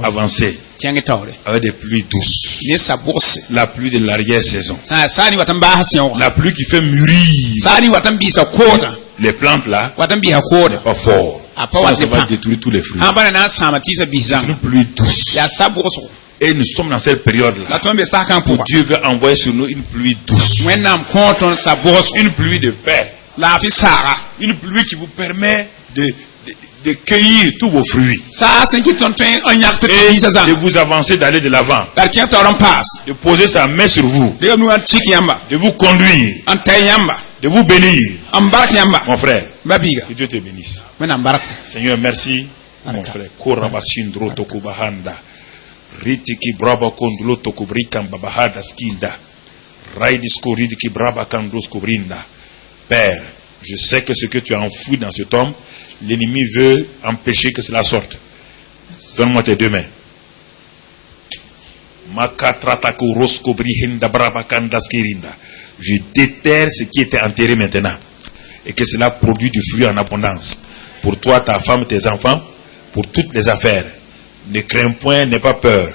avancez avec des pluies douces. La pluie de l'arrière-saison. La pluie qui fait mûrir. Les plantes là, n'est pas fort. Ça va détruire tous les fruits. C'est une pluie douce. Et nous sommes dans cette période-là. Dieu veut envoyer sur nous une pluie douce. Une pluie de paix. Une pluie qui vous permet de cueillir tous vos fruits. Et de vous avancer, d'aller de l'avant. De poser sa main sur vous. De vous conduire. De vous bénir. Mon frère. Que Dieu te bénisse. Seigneur, merci. Mon frère. Korabashindro tokubahanda. Ritiki braba kondulo tokubrikam babahada skinda. Raidisko ridiki braba kandos kubrinda. Père, je sais que ce que tu as enfoui dans cet homme, l'ennemi veut empêcher que cela sorte. Donne-moi tes deux mains. Je déterre ce qui était enterré maintenant. Et que cela produit du fruit en abondance. Pour toi, ta femme, tes enfants, pour toutes les affaires. Ne crains point, n'aie pas peur.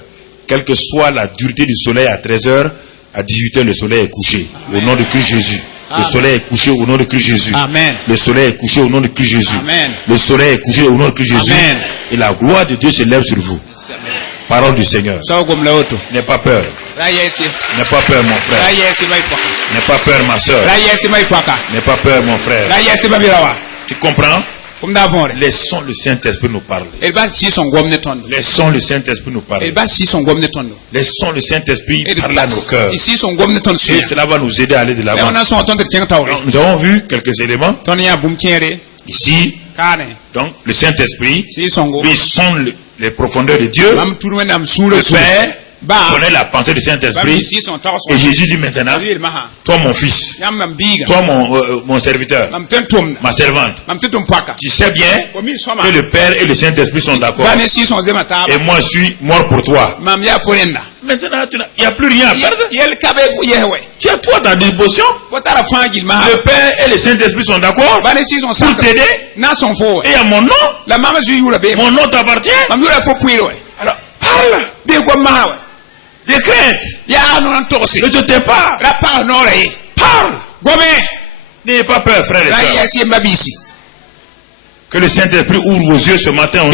Quelle que soit la dureté du soleil à 13h, à 18h, le soleil est couché. Au nom de Christ Jésus. Le soleil est couché au nom de Christ Jésus. Amen. Le soleil est couché au nom de Christ Jésus. Amen. Le soleil est couché au nom de Christ Jésus. Amen. Et la gloire de Dieu se lève sur vous. Amen. Parole du Seigneur. N'aie pas peur. N'aie pas peur, mon frère. N'aie pas peur, ma soeur. N'aie pas peur, mon frère. Tu comprends? Laissons le Saint-Esprit nous parler. Laissons le Saint-Esprit nous parler. Laissons le Saint-Esprit parler à nos cœurs. Et cela va nous aider à aller de l'avant. Nous avons vu quelques éléments. Ici, donc le Saint-Esprit, lui sonde les profondeurs de Dieu. Le Père connaît la pensée du Saint-Esprit. Et Jésus dit maintenant, toi mon fils, toi mon serviteur, ma servante, tu sais bien que le Père et le Saint-Esprit sont d'accord. Et moi je suis mort pour toi. Maintenant, il n'y a plus rien à perdre. Tu as toi ta disposition. Le Père et le Saint-Esprit sont d'accord pour t'aider. Et à mon nom, mon nom t'appartient. Alors, parle. Des craintes. Ne te tais pas. Parle. N'ayez pas peur, frère et soeur. Que le Saint-Esprit ouvre vos yeux ce matin.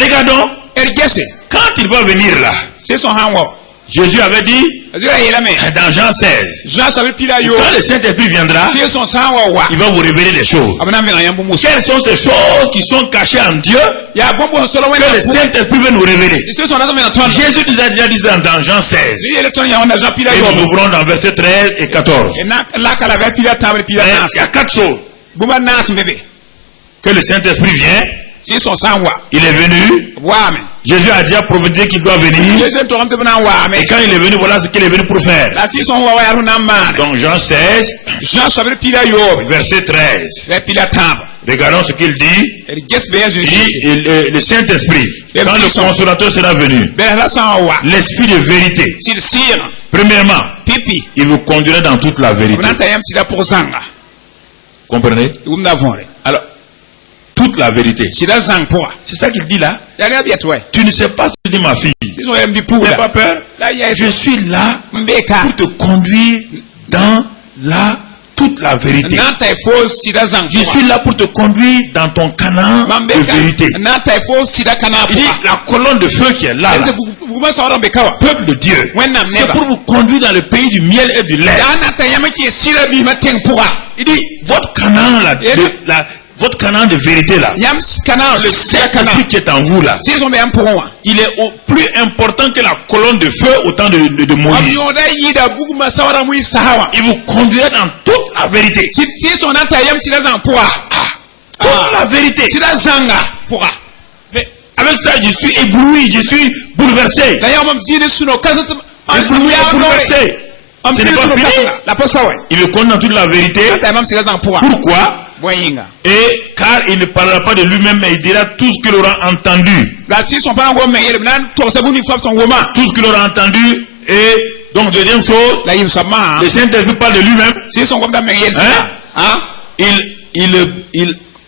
Regardons. Quand il va venir là, Jésus avait dit dans Jean 16, quand le Saint-Esprit viendra, il va vous révéler des choses. Quelles sont ces choses qui sont cachées en Dieu que le Saint-Esprit veut nous révéler? Jésus nous a déjà dit dans Jean 16. Et nous ouvrons dans versets 13 et 14. Il y a 4 choses. Que le Saint-Esprit vient. Il est venu. Jésus a déjà prophétisé qu'il doit venir. Et quand il est venu, voilà ce qu'il est venu pour faire. Donc Jean 16, verset 13. Regardons ce qu'il dit. Il dit le Saint-Esprit, quand le consolateur sera venu, l'Esprit de vérité, premièrement, il vous conduira dans toute la vérité. Comprenez? Alors, toute la vérité. C'est ça qu'il dit là. Tu ne sais pas ce que dit ma fille. N'aie pas peur. Je suis là pour te conduire dans toute la vérité. Je suis là pour te conduire dans ton Canaan de vérité. Il dit la colonne de feu qui est là, peuple de Dieu, c'est pour vous conduire dans le pays du miel et du lait. Il dit votre Canaan là, votre Canaan de vérité là, le Saint-Esprit qui est en vous là, il est plus important que la colonne de feu au temps de Moïse. Il vous conduira dans toute la vérité. Toute la vérité. Mais avec ça, je suis ébloui, je suis bouleversé. Ébloui et bouleversé. Ce n'est pas fini. Il me conduit dans toute la vérité. Pourquoi? Et car il ne parlera pas de lui-même, mais il dira tout ce qu'il aura entendu. Tout ce qu'il aura entendu. Et donc deuxième chose, le Saint-Esprit parle de lui-même.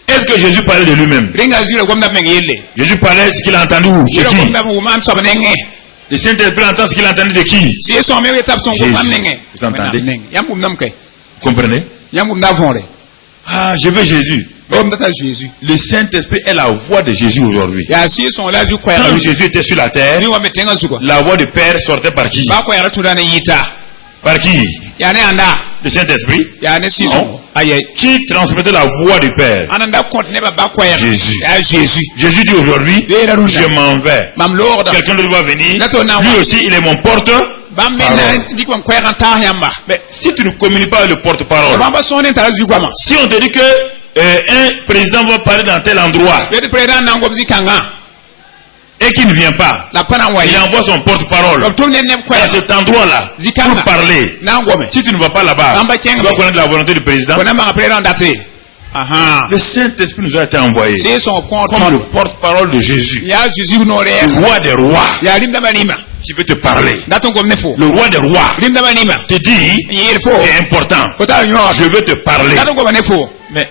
Est-ce que Jésus parlait de lui-même? Jésus parlait de ce qu'il a entendu où? Chez qui? Le Saint-Esprit entend ce qu'il a entendu de qui? Jésus. Vous entendez? Vous comprenez? Ah, je veux Jésus. Le Saint-Esprit est la voix de Jésus aujourd'hui. Quand Jésus était sur la terre, la voix du Père sortait par qui? Par qui? Le Saint-Esprit. Qui transmettait la voix du Père? Jésus. Jésus dit aujourd'hui, je m'en vais. Quelqu'un d'autre va venir. Lui aussi, il est mon porteur. Mais si tu ne communiques pas avec le porte-parole, si on te dit que un président va parler dans tel endroit et qu'il ne vient pas, il envoie son porte-parole à cet endroit-là pour parler. Si tu ne vas pas là-bas, tu vas connaître la volonté du président. Le Saint-Esprit nous a été envoyé comme le porte-parole de Jésus, le roi des rois, qui veut te parler. Le roi des rois te dit, c'est important, je veux te parler. Mais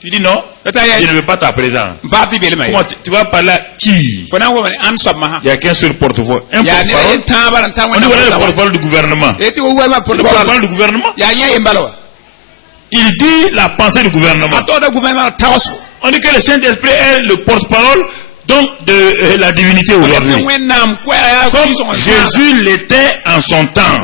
tu dis non, je ne veux pas ta présence. Comment tu vas parler à qui? Il n'y a qu'un seul porte-parole. Un porte-parole. On dit voilà le porte-parole du gouvernement. Le porte-parole du gouvernement, il dit la pensée du gouvernement. On dit que le Saint-Esprit est le porte-parole donc de la divinité aujourd'hui. Comme Jésus l'était en son temps.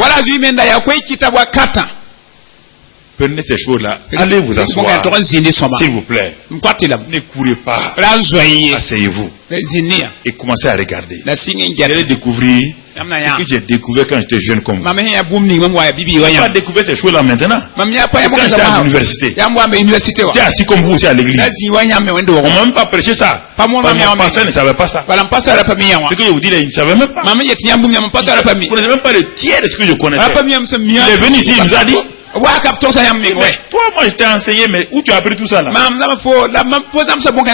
Prenez ces choses-là, allez vous asseoir, s'il vous plaît. Ne courez pas, asseyez-vous et commencez à regarder. Vous allez découvrir ce que j'ai découvert quand j'étais jeune comme vous. Je n'ai pas découvert ces choses-là maintenant. Quand j'étais à l'université, j'étais assis comme vous aussi à l'église. On ne m'a même pas prêché ça. Mon pasteur ne savait pas ça. Ce que je vous dis là, il ne savait même pas. Vous ne connaissez même pas le tiers de ce que je connaissais. Il est venu ici, il nous a dit. Mais toi, moi je t'ai enseigné, mais où tu as appris tout ça là? C'est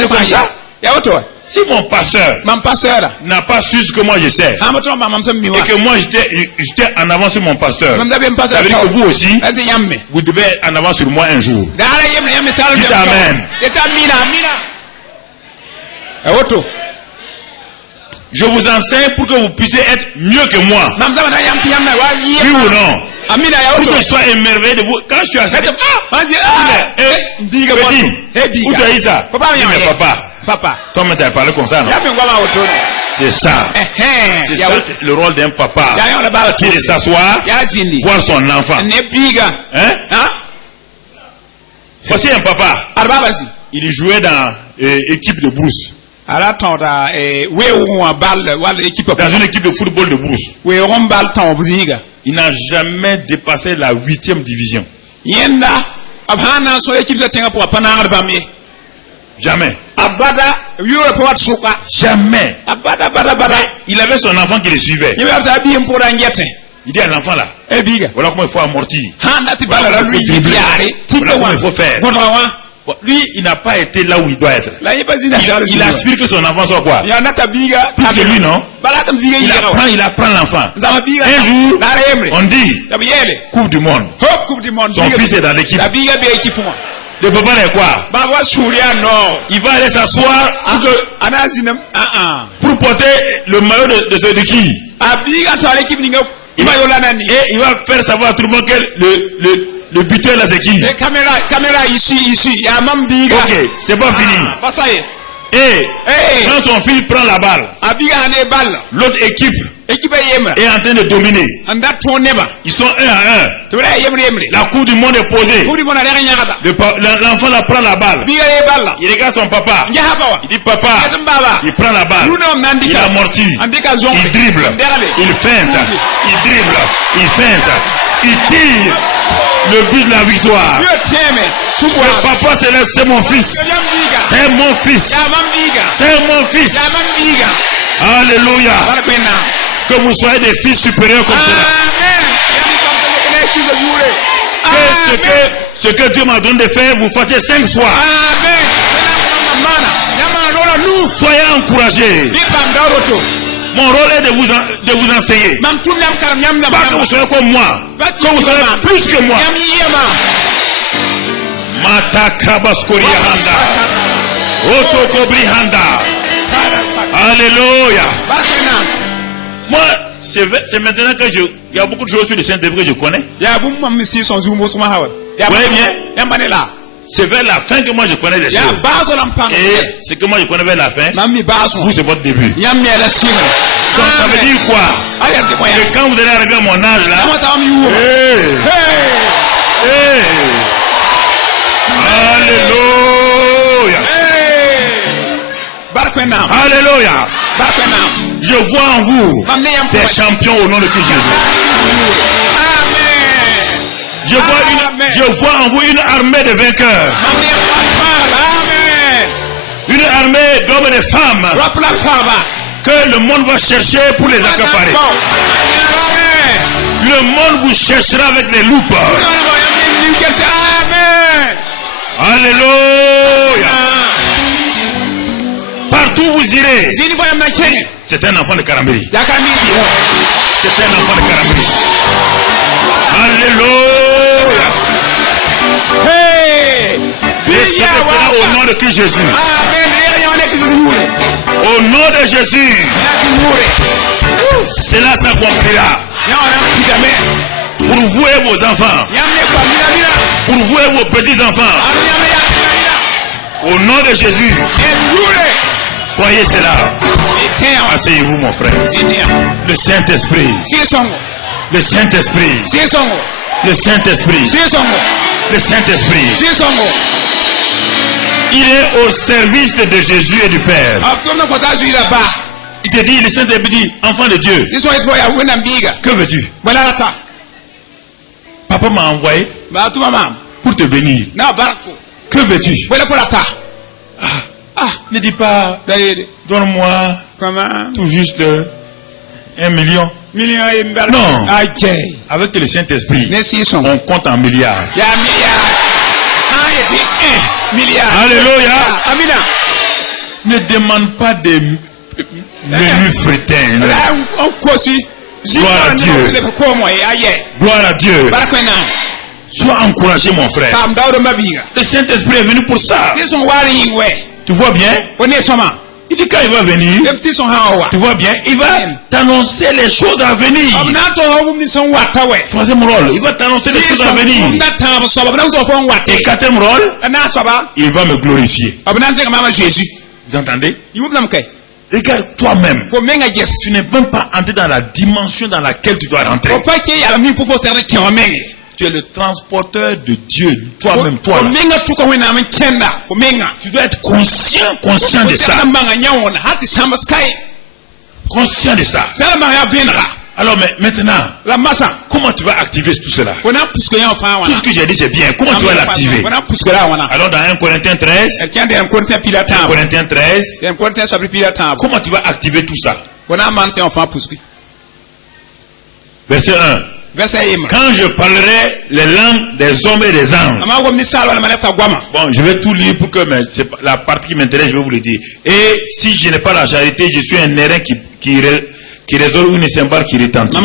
comme ça. Si mon pasteur n'a pas su ce que moi je sais, et que moi j'étais en avance sur mon pasteur, ça veut dire que vous aussi, vous devez être en avance sur moi un jour. Dites amen. Je vous enseigne pour que vous puissiez être mieux que moi. Oui ou non? Pour que je sois émerveillé de vous. Quand je suis assis, où tu as eu ça? Mais papa, toi, tu as parlé comme ça, non? C'est ça. C'est ça le rôle d'un papa. C'est de s'asseoir, voir son enfant. Hein? Voici un papa. Il jouait dans l'équipe de Brousse. Dans une équipe de football de Brousse. Il n'a jamais dépassé la 8e division. Jamais. Jamais. Il avait son enfant qui le suivait. Il dit à l'enfant là, voilà comment il faut amortir. Voilà comment il faut faire. Lui, il n'a pas été là où il doit être. Il aspire que son enfant soit quoi? Plus que lui, non? Il apprend l'enfant. Un jour, on dit, Coupe du Monde. Son fils est dans l'équipe. Le papa est quoi? Il va aller s'asseoir pour porter le maillot de ce de qui? Et il va faire savoir à tout le monde que le buteur là c'est qui? Caméra ici. Ok, c'est pas fini. Et quand son fils prend la balle, l'autre équipe est en train de dominer. Ils sont 1-1. La coupe du monde est posée. L'enfant là prend la balle. Il regarde son papa. Il dit papa. Il prend la balle. Il amortit. Il dribble. Il feinte. Il dribble. Il feinte. Il tire. Le but de la victoire. Le papa céleste, c'est mon fils. C'est mon fils. C'est mon fils. Alléluia. Que vous soyez des fils supérieurs comme cela. Que ce que Dieu m'a donné de faire, vous fassiez 5 fois. Soyez encouragés. Mon rôle est de vous enseigner. Pas que vous soyez comme moi. Que vous soyez plus que moi. Mata Krabaskoria Handa. Otokobri Handa. Alléluia. Moi, c'est maintenant que il y a beaucoup de choses sur le Saint-Esprit que je connais. Vous voyez bien? C'est vers la fin que moi je connais les choses. Et ce que moi je connais vers la fin, vous c'est votre début. Donc ça veut dire quoi? Que quand vous allez arriver à mon âge là, Alléluia. Alléluia. Je vois en vous des champions au nom de Christ Jésus. Je vois en vous une armée de vainqueurs. Une armée d'hommes et de femmes que le monde va chercher pour les accaparer. Le monde vous cherchera avec des loupes. Alléluia. Partout où vous irez, c'est un enfant de Karambiri. C'est un enfant de Karambiri. Alléluia. Et c'est au nom de Christ Jésus. Au nom de Jésus, cela s'accomplira. Pour vous et vos enfants. Pour vous et vos petits-enfants. Au nom de Jésus. Croyez cela. Asseyez-vous mon frère. Le Saint-Esprit. Le Saint-Esprit. Le Saint-Esprit. Le Saint-Esprit. Il est au service de Jésus et du Père. Il te dit, le Saint-Esprit dit, enfant de Dieu. Que veux-tu? Papa m'a envoyé pour te bénir. Que veux-tu? Ne dis pas, donne-moi tout juste 1 million. Non. Avec le Saint-Esprit, on compte en milliards. Alléluia. Ne demande pas des menus frétins. Gloire à Dieu. Gloire à Dieu. Sois encouragé mon frère. Le Saint-Esprit est venu pour ça. Tu vois bien? Il dit quand il va venir, tu vois bien, il va t'annoncer les choses à venir. Troisième rôle, il va t'annoncer les choses à venir. Et quatrième rôle, il va me glorifier. Vous entendez? Regarde toi-même. Tu n'es même pas entré dans la dimension dans laquelle tu dois rentrer. Tu es le transporteur de Dieu, toi-même, toi. Tu dois être conscient de ça. Conscient de ça. Alors maintenant, comment tu vas activer tout cela? Tout ce que j'ai dit c'est bien. Comment tu vas l'activer? Alors dans 1 Corinthiens 13, 1 Corinthiens 13, comment tu vas activer tout ça? Verset 1. Quand je parlerai les langues des hommes et des anges. Bon, je vais tout lire pour que c'est la partie qui m'intéresse, je vais vous le dire. Et si je n'ai pas la charité, je suis un airain qui résole une cymbale qui retentit.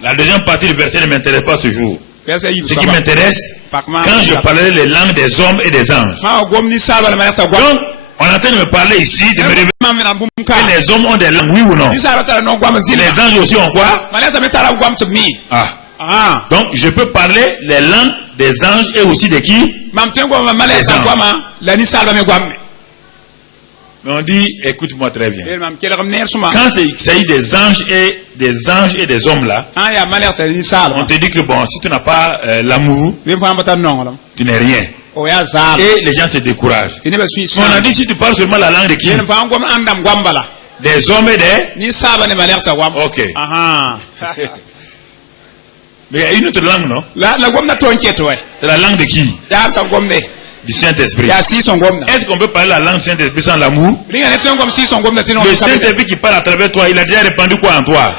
La deuxième partie du verset ne m'intéresse pas ce jour. Ce qui m'intéresse, quand je parlerai les langues des hommes et des anges. Donc, on est en train de me parler ici, de me révéler que les hommes ont des langues, oui ou non? Les anges aussi ont quoi? Donc, je peux parler les langues des anges et aussi de qui? Les anges. Mais on dit, écoute-moi très bien. Quand il s'agit des anges et des hommes là, on te dit que bon, si tu n'as pas l'amour, tu n'es rien. Et les gens se découragent. On a dit si tu parles seulement la langue de qui? Des hommes et des... Ok. Mais il y a une autre langue, non? C'est la langue de qui? Du Saint-Esprit. Est-ce qu'on peut parler la langue du Saint-Esprit sans l'amour? Le Saint-Esprit qui parle à travers toi, il a déjà répandu quoi en toi?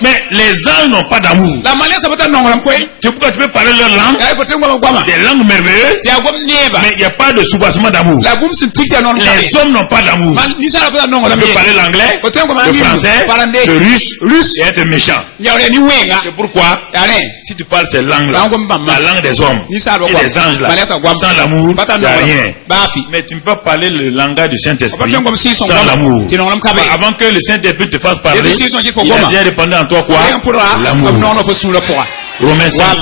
Mais les anges n'ont pas d'amour. C'est pourquoi tu peux parler leur langue, des langues merveilleuses, mais il n'y a pas de soubassement d'amour. Les hommes n'ont pas d'amour. Tu peux parler l'anglais, le français, le russe et être méchant. C'est pourquoi, si tu parles ces langues-là, la langue des hommes et des anges là, sans l'amour, il n'y a rien. Mais tu ne peux pas parler le langage du Saint-Esprit sans l'amour. Avant que le Saint-Esprit te fasse parler, il a déjà répondu en toi quoi? L'amour. Romains 5.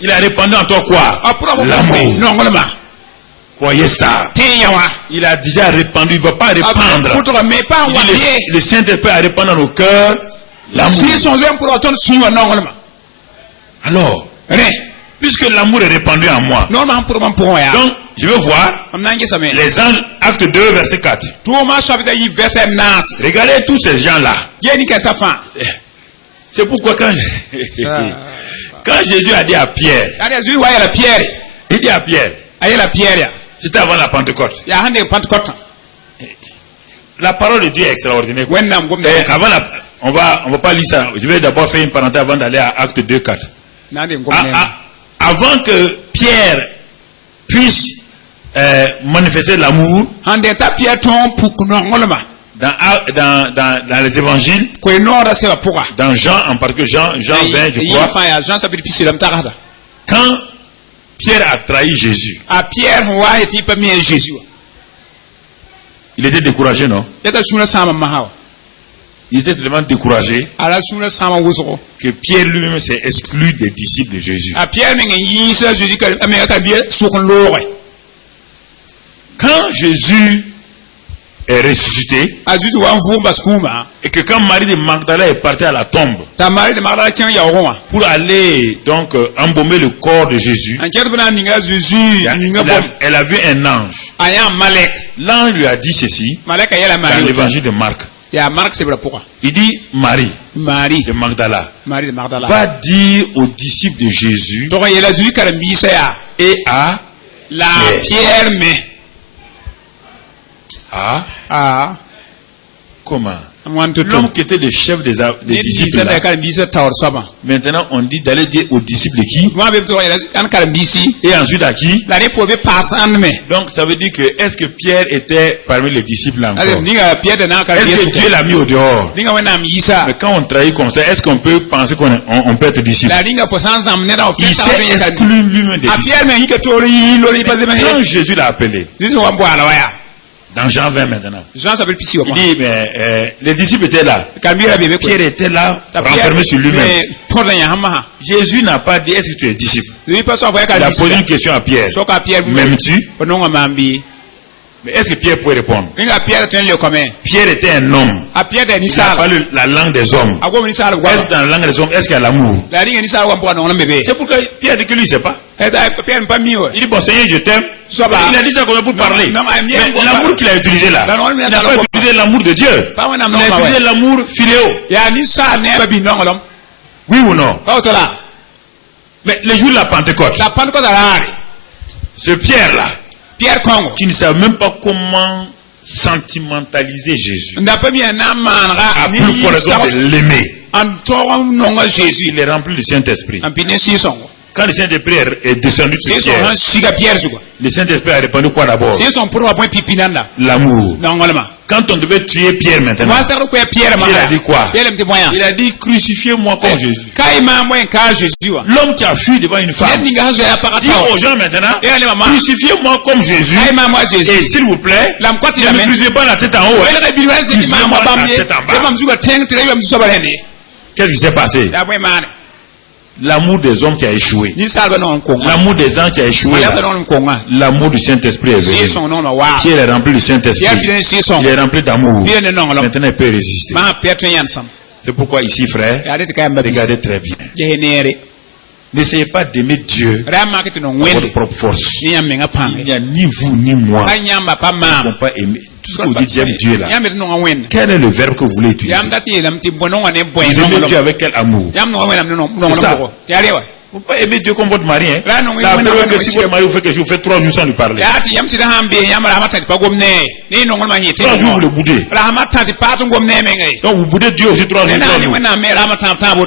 Il a répondu en toi quoi? L'amour. Voyez ça. Il a déjà répandu, il ne va pas répandre. Le Saint-Esprit a répandu dans nos cœurs l'amour. Alors, puisque l'amour est répandu en moi, donc je veux voir les anges, acte 2, verset 4. Regardez tous ces gens-là. C'est pourquoi quand Jésus a dit à Pierre, il dit à Pierre, c'était avant la Pentecôte. La parole de Dieu est extraordinaire. On va pas lire ça. Je vais d'abord faire une parenthèse avant d'aller à acte 2, 4. Avant que Pierre puisse manifester l'amour dans les évangiles, dans Jean en particulier, Jean 20 je crois, quand Pierre a trahi Jésus, il était découragé, non? Il était tellement découragé que Pierre lui-même s'est exclu des disciples de Jésus. Quand Jésus est ressuscité, et que quand Marie de Magdala est partie à la tombe pour aller donc embaumer le corps de Jésus, elle a vu un ange. L'ange lui a dit ceci dans l'évangile de Marc. Il dit Marie de Magdala, va dire aux disciples de Jésus et à Pierre. Comment? L'homme qui était le chef des disciples là, maintenant on dit d'aller dire aux disciples qui et ensuite à qui? Donc ça veut dire que est-ce que Pierre était parmi les disciples encore? Est-ce que Dieu l'a mis au dehors? Mais quand on trahit comme ça, est-ce qu'on peut penser qu'on peut être disciple? Il s'est exclu lui-même des disciples. Quand Jésus l'a appelé, Dans Jean 20 maintenant. Jean s'appelle Pissi. Il dit, mais les disciples étaient là. Pierre était là, renfermé sur lui-même. Jésus n'a pas dit, est-ce que tu es disciple? Il a posé une question à Pierre. M'aimes-tu? Mais est-ce que Pierre pouvait répondre? Pierre était un homme. Il n'a pas la langue des hommes. Est-ce que dans la langue des hommes, est-ce qu'il y a l'amour? C'est pourquoi Pierre dit que lui ne sait pas. Il dit, bon Seigneur, je t'aime. Il a dit ça pour parler. Mais l'amour qu'il a utilisé là, il n'a pas utilisé l'amour de Dieu. Il a utilisé l'amour philéo. Oui ou non? Mais le jour de la Pentecôte, ce Pierre-là, qui ne savait même pas comment sentimentaliser Jésus, a plus pour raison de l'aimer. Il est rempli du Saint-Esprit. Quand le Saint-Esprit est descendu sur Pierre, le Saint-Esprit a répondu quoi d'abord? L'amour. Quand on devait tuer Pierre maintenant, il a dit quoi? Il a dit crucifiez-moi comme Jésus. L'homme qui a fui devant une femme dit aux gens maintenant, crucifiez-moi comme Jésus. Et s'il vous plaît, ne me crucifiez pas la tête en haut, crucifiez-moi la tête en bas. Qu'est-ce qui s'est passé? L'amour des hommes qui a échoué. L'amour des anges qui a échoué. L'amour du Saint-Esprit est venu. Pierre est rempli du Saint-Esprit. Il est rempli d'amour. Maintenant il peut résister. C'est pourquoi ici, frère, regardez très bien. N'essayez pas d'aimer Dieu par votre propre force. Il n'y a ni vous ni moi qui ne pouvons pas aimer. Tout ce que vous dites, j'aime Dieu là. Quel est le verbe que vous voulez utiliser? Vous aimez Dieu avec quel amour? C'est ça. Vous ne pouvez pas aimer Dieu comme votre mari. Hein? La preuve que si votre mari vous fait quelque chose, vous faites 3 jours sans lui parler. 3 jours vous le boudez. Donc vous boudez Dieu aussi 3 jours.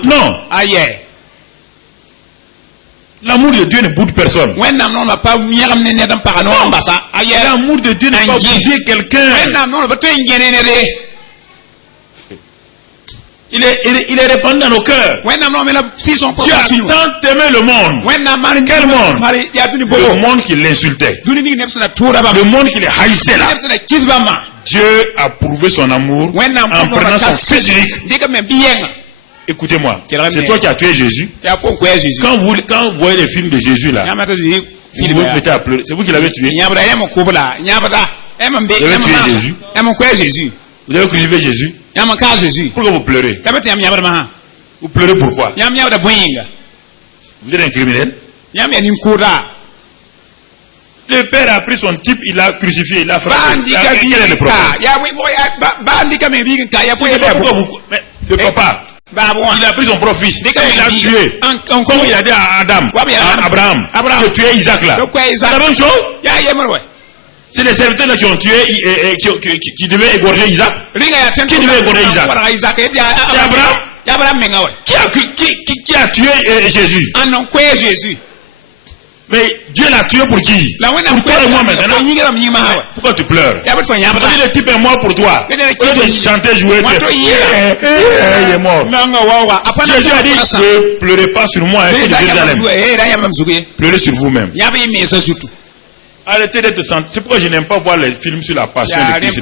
Non. L'amour de Dieu ne boude personne. L'amour de Dieu ne peut pas bouder quelqu'un. Il est répandu dans nos cœurs. Dieu a tant aimé le monde. Quel monde? Le monde qui l'insultait. Le monde qui le haïssait là. Dieu a prouvé son amour en prenant son fils unique. Écoutez-moi, c'est toi qui as tué Jésus. Quand vous voyez les films de Jésus là, vous vous mettez à pleurer. C'est vous qui l'avez tué. Vous avez tué Jésus. Vous avez crucifié Jésus. Pourquoi vous pleurez? Vous pleurez pourquoi? Vous êtes un criminel. Le père a pris son type, il l'a crucifié, il l'a frappé. Quel est le problème? Le papa, il a pris son propre fils, il l'a tué. Comme il a dit à Abraham, que tuer Isaac là. C'est la même chose. C'est les serviteurs là qui ont tué, qui devaient égorger Isaac. Qui devait égorger Isaac? C'est Abraham. Qui a tué Jésus? Mais Dieu l'a tué pour qui? Pour toi et moi maintenant. Pourquoi tu pleures? Le type est mort pour toi. Au lieu de chanter, jouer, il est mort. Jésus a dit, ne pleurez pas sur moi, pleurez sur vous-même. Arrêtez d'être senti. C'est pourquoi je n'aime pas voir les films sur la passion de Christ.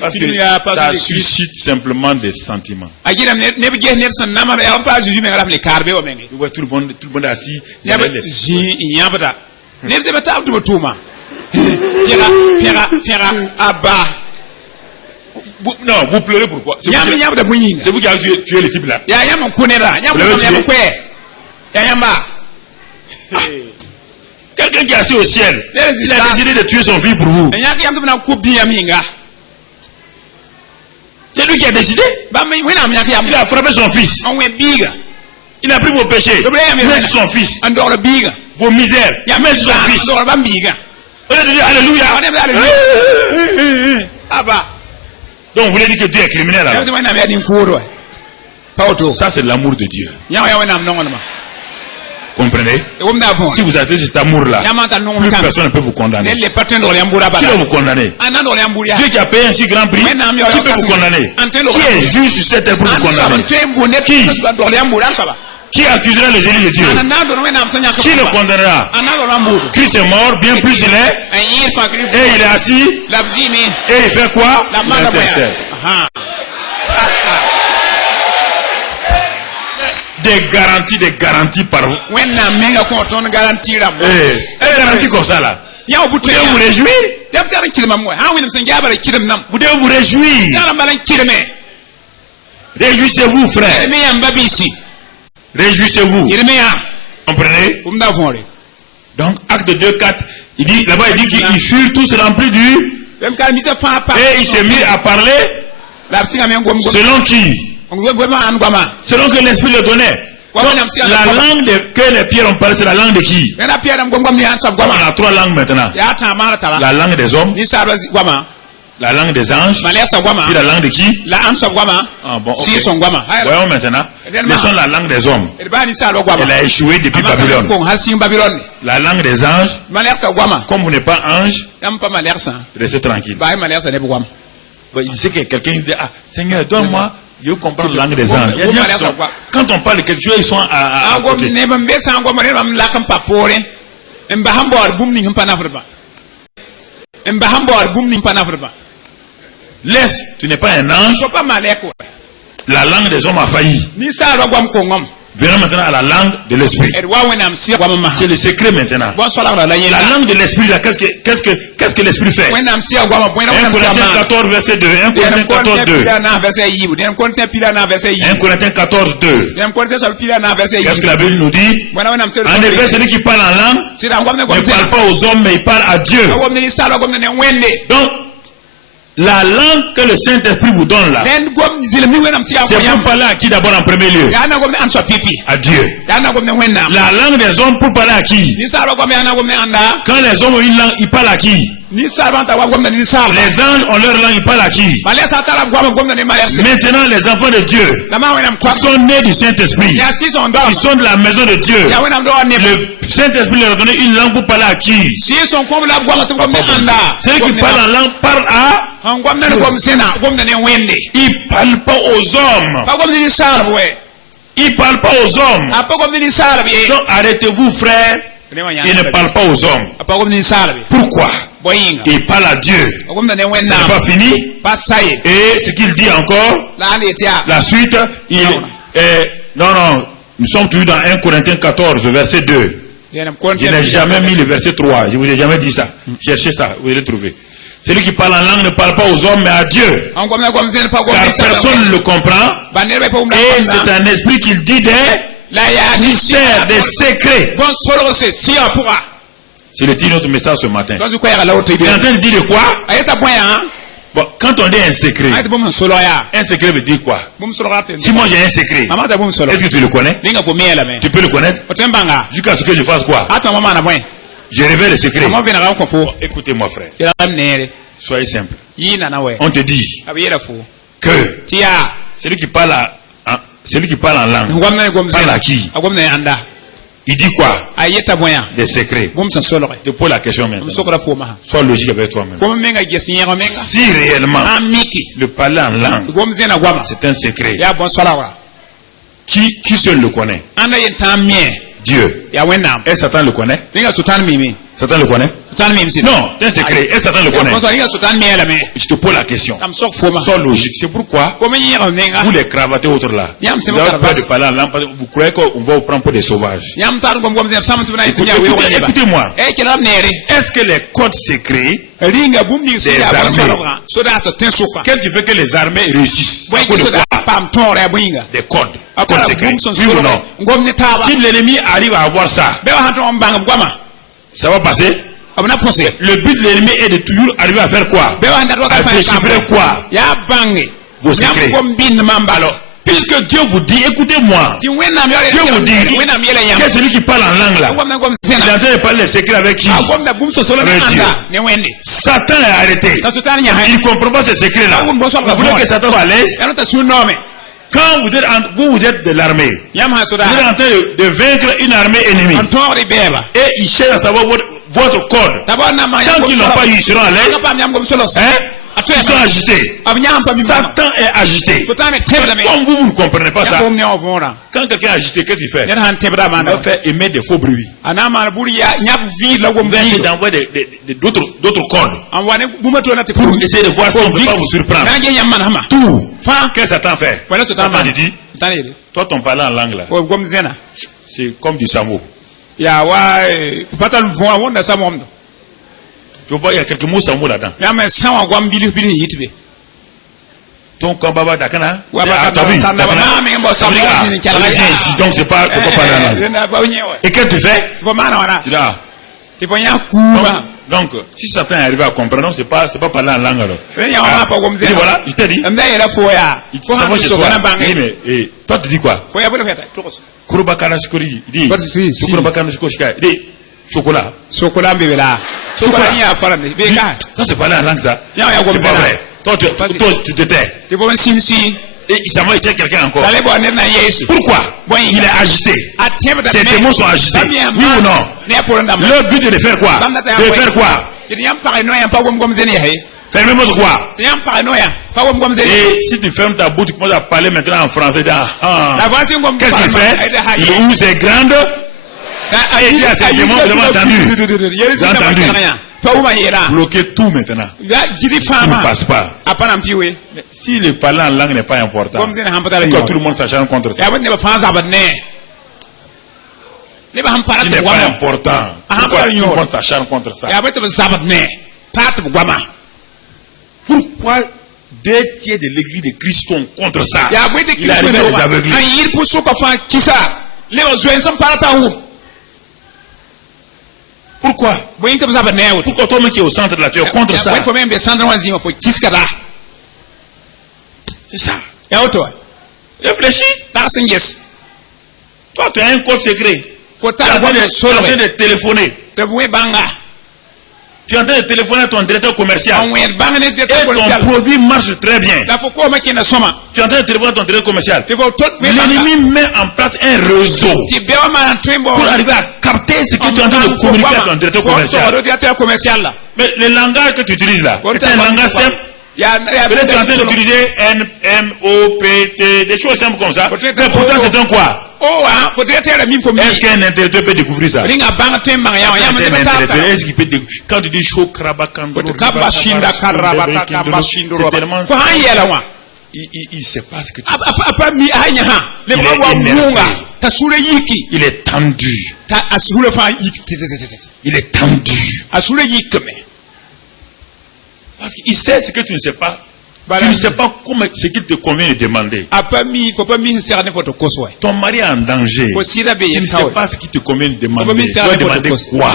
Parce que ça suscite simplement des sentiments. Vous voyez tout le monde assis. Non, vous pleurez pourquoi? C'est vous qui avez tué le type là. Quelqu'un qui est assis au ciel, il a décidé de tuer son fils pour vous. C'est lui qui a décidé. Il a frappé son fils. Il a pris vos péchés. Il met sur son fils. Vos misères. Il met sur son fils. On a dit Alléluia. Donc vous voulez dire que Dieu est criminel alors? Ça c'est l'amour de Dieu. Comprenez? Si vous avez cet amour-là, plus personne ne peut vous condamner. Qui va vous condamner? Dieu qui a payé un si grand prix, qui peut vous condamner? Qui est juste sur cette terre pour vous condamner? Qui? Qui accusera les élus de Dieu? Qui le condamnera? Christ est mort, bien plus il est. Et il est assis. Et il fait quoi? Il intercède. Des garanties par vous. Des garanties comme ça là. Vous devez vous réjouir. Vous devez vous réjouir. Réjouissez-vous, frère. Réjouissez-vous. Comprenez? Donc, acte 2, 4, il dit, là-bas, il dit qu'ils furent tous remplis du. Et il s'est mis à parler. Selon qui? Selon que l'Esprit le donnait. Donc, la langue que les pierres ont parlé, c'est la langue de qui? On a 3 langues maintenant. La langue des hommes, la langue des anges, puis la langue de qui? Ah bon, okay. Voyons maintenant. Laissons la langue des hommes. Elle a échoué depuis Babylone. La langue des anges, comme vous n'êtes pas ange, restez tranquille. Il sait que quelqu'un dit, ah Seigneur, donne-moi. Je comprends la langue des anges. Quand on parle de quelque chose, ils sont à côté. Laisse, tu n'es pas un ange. La langue des hommes a failli. Venons maintenant à la langue de l'esprit. C'est le secret maintenant. La langue de l'esprit, qu'est-ce que l'esprit fait? 1 Corinthiens 14, verset 2. 1 Corinthiens 14, 2. 1 Corinthiens 14, 2. Qu'est-ce que la Bible nous dit? En effet, celui qui parle en langue ne parle pas aux hommes, mais il parle à Dieu. Donc, la langue que le Saint-Esprit vous donne là, c'est pour parler à qui d'abord en premier lieu? À Dieu. La langue des hommes pour parler à qui? Quand les hommes ont une langue, ils parlent à qui? Les anges ont leur langue, ils parlent à qui? Maintenant, les enfants de Dieu qui sont nés du Saint-Esprit, qui sont de la maison de Dieu, le Saint-Esprit leur a donné une langue pour parler à qui? Ceux qui parlent en langue parlent à. Il ne parle pas aux hommes. Il ne parle pas aux hommes. Donc arrêtez-vous, frère. Il ne parle pas aux hommes. Pourquoi? Il parle à Dieu. Ce n'est pas fini. Et ce qu'il dit encore, la suite, non, nous sommes toujours dans 1 Corinthiens 14, verset 2. Je n'ai jamais mis le verset 3. Je vous ai jamais dit ça. Cherchez ça, vous allez le trouver. Celui qui parle en langue ne parle pas aux hommes, mais à Dieu. Car personne ne le comprend. Et c'est un esprit qui dit des mystères, des secrets. C'est le titre de notre message ce matin. Il est en train de dire de quoi? Bon, quand on dit un secret veut dire quoi? Si moi j'ai un secret, est-ce que tu le connais? Tu peux le connaître? Jusqu'à ce que je fasse quoi? Je révèle le secret. Écoutez-moi, frère. Soyez simple. On te dit que celui qui parle en langue parle à qui? Il dit quoi? Des secrets. Je te pose la question maintenant. Sois logique avec toi-même. Si réellement le parler en langue c'est un secret, qui seul le connaît? Dieu. Et Satan le connaît? Satan le connaît? Non, c'est un secret. Et Satan le connaît? Je te pose la question. Sois logique. C'est pourquoi vous les cravatez autour là. Vous avez peur de parler en langue. Vous croyez qu'on va vous prendre pour des sauvages. Écoutez-moi. Est-ce que les codes secrets des armées, qu'est-ce qui fait que les armées réussissent? Des codes. Codes secrets. Oui ou non? Si l'ennemi arrive à avoir ça, ça va passer. Le but de l'ennemi est de toujours arriver à faire quoi? À déchiffrer quoi? Vos secrets. Alors, puisque Dieu vous dit, écoutez-moi, Dieu vous dit que celui qui parle en langue là, il est en train de parler les secrets avec qui? Avec Dieu. Satan est arrêté. Il ne comprend pas ces secrets là. Vous voulez que Satan soit à l'aise? Quand vous êtes de l'armée, vous êtes en train de vaincre une armée ennemie. Et ils cherchent à savoir votre code. Tant qu'ils n'ont pas eu, ils seront à l'aise. Hein? Ils sont agités. Satan est agité. Comme vous ne comprenez pas ça. Quand quelqu'un est agité, qu'est-ce qu'il fait? Il va faire émettre des faux bruits. Il va essayer d'envoyer d'autres cordes pour essayer de voir si on ne peut pas vous surprendre. Tout. Qu'est-ce que Satan fait? Satan dit, toi ton parler en langue là, c'est comme du samo. Tu vois, il y a quelques mots samo là-dedans. Ton combat dakana. Donc c'est pas parler en langue. Et qu'est-ce que tu fais? Tu dis, donc, si Satan est arrivé à comprendre, c'est pas parler en langue alors. Voilà, il t'a dit. Mais toi tu dis quoi? Kurubakanashkori, il dit. Il dit chocolat. Ça c'est parler en langue ça. C'est pas vrai. Toi tu te tais. Et il s'en va éteindre quelqu'un encore. Pourquoi? Il est agité. Ses démons sont agités. Oui ou non? Le but est de faire quoi? De faire quoi? Fermez votre quoi? Et si tu fermes ta bouche, tu commences à parler maintenant en français. Qu'est-ce qu'il fait? Il ouvre ses grandes. Et il a ses démons vraiment entendu. Bloquez tout maintenant. Tout ne passe pas. Mais si le parler en langue n'est pas important, pourquoi tout le monde s'acharne contre ça? Ce n'est pas important. Pourquoi tout le monde s'acharne contre ça? Pourquoi deux tiers de l'église de Christ sont contre ça? Il arrive à les aveugler. Pourquoi? Pourquoi toi-même qui es au centre là, tu es contre ça? C'est ça. Réfléchis. Toi, tu as un code secret. Tu es en train de téléphoner. Tu es en train de téléphoner à ton directeur commercial. Et ton produit marche très bien. Tu es en train de téléphoner à ton directeur commercial. L'ennemi met en place un réseau pour arriver à capter ce que tu es en train de communiquer à ton directeur commercial. Mais le langage que tu utilises là, c'est un langage simple. Peut-être tu es en train d'utiliser N-M-O-P-T, des choses simples comme ça. Mais pourtant c'est un quoi? Est-ce qu'un intellectuel peut découvrir ça? Est-ce qu'il peut découvrir? Quand tu dis chaud, krabakando, c'est tellement simple. Il sait pas ce que tu dis. Il est tendu. Il est tendu. Parce qu'il sait ce que tu ne sais pas. Tu ne sais pas ce qu'il te convient de demander. Ton mari est en danger. Tu ne sais pas ce qu'il te convient de demander. Tu dois demander quoi?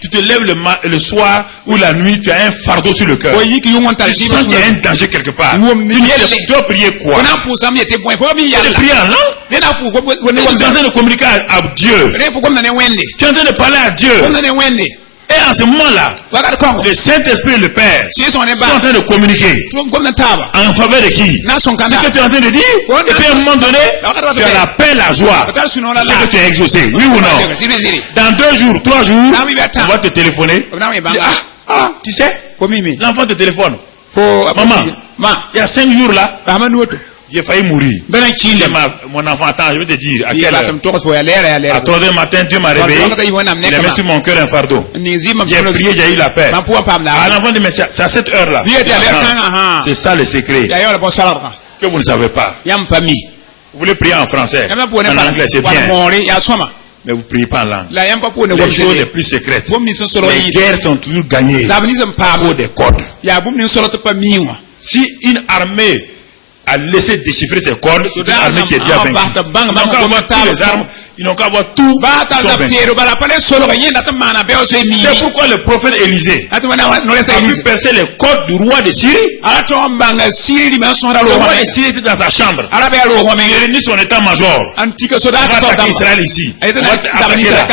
Tu te lèves le soir ou la nuit, tu as un fardeau sur le cœur. Tu sens qu'il y a un danger quelque part. Tu dois prier quoi? Tu dois prier en langue. Tu es en train de communiquer à Dieu. Tu es en train de parler à Dieu. Et en ce moment-là, le Saint-Esprit et le Père sont en train de communiquer. En faveur de qui? Ce que tu es en train de dire. Et puis à un moment donné, tu as la paix, la joie. C'est que tu es exaucé. Oui ou non? Dans 2 jours, 3 jours, on va te téléphoner. Tu sais, l'enfant te téléphone. Maman, il y a 5 jours là, j'ai failli mourir. Mon enfant, attends, je vais te dire. À quelle heure? À 3h du matin, Dieu m'a réveillé. Il a mis sur mon cœur un fardeau. J'ai prié, j'ai eu la paix. À l'enfant dit, mais c'est à cette heure-là. C'est ça le secret. Que vous ne savez pas. Vous voulez prier en français. En anglais, c'est bien. Mais vous ne priez pas en langue. Les choses les plus secrètes. Les guerres sont toujours gagnées pour des codes. Si une armée a laissé déchiffrer ses codes, c'est une armée qui est déjà vaincue. Ils n'ont qu'à avoir toutes les armes, ils n'ont qu'à avoir tout. C'est pourquoi le prophète Élisée a pu percer les codes du roi de Syrie. Le roi de Syrie était dans sa chambre. Il a réuni son état-major. On va attaquer Israël ici. On va attaquer là.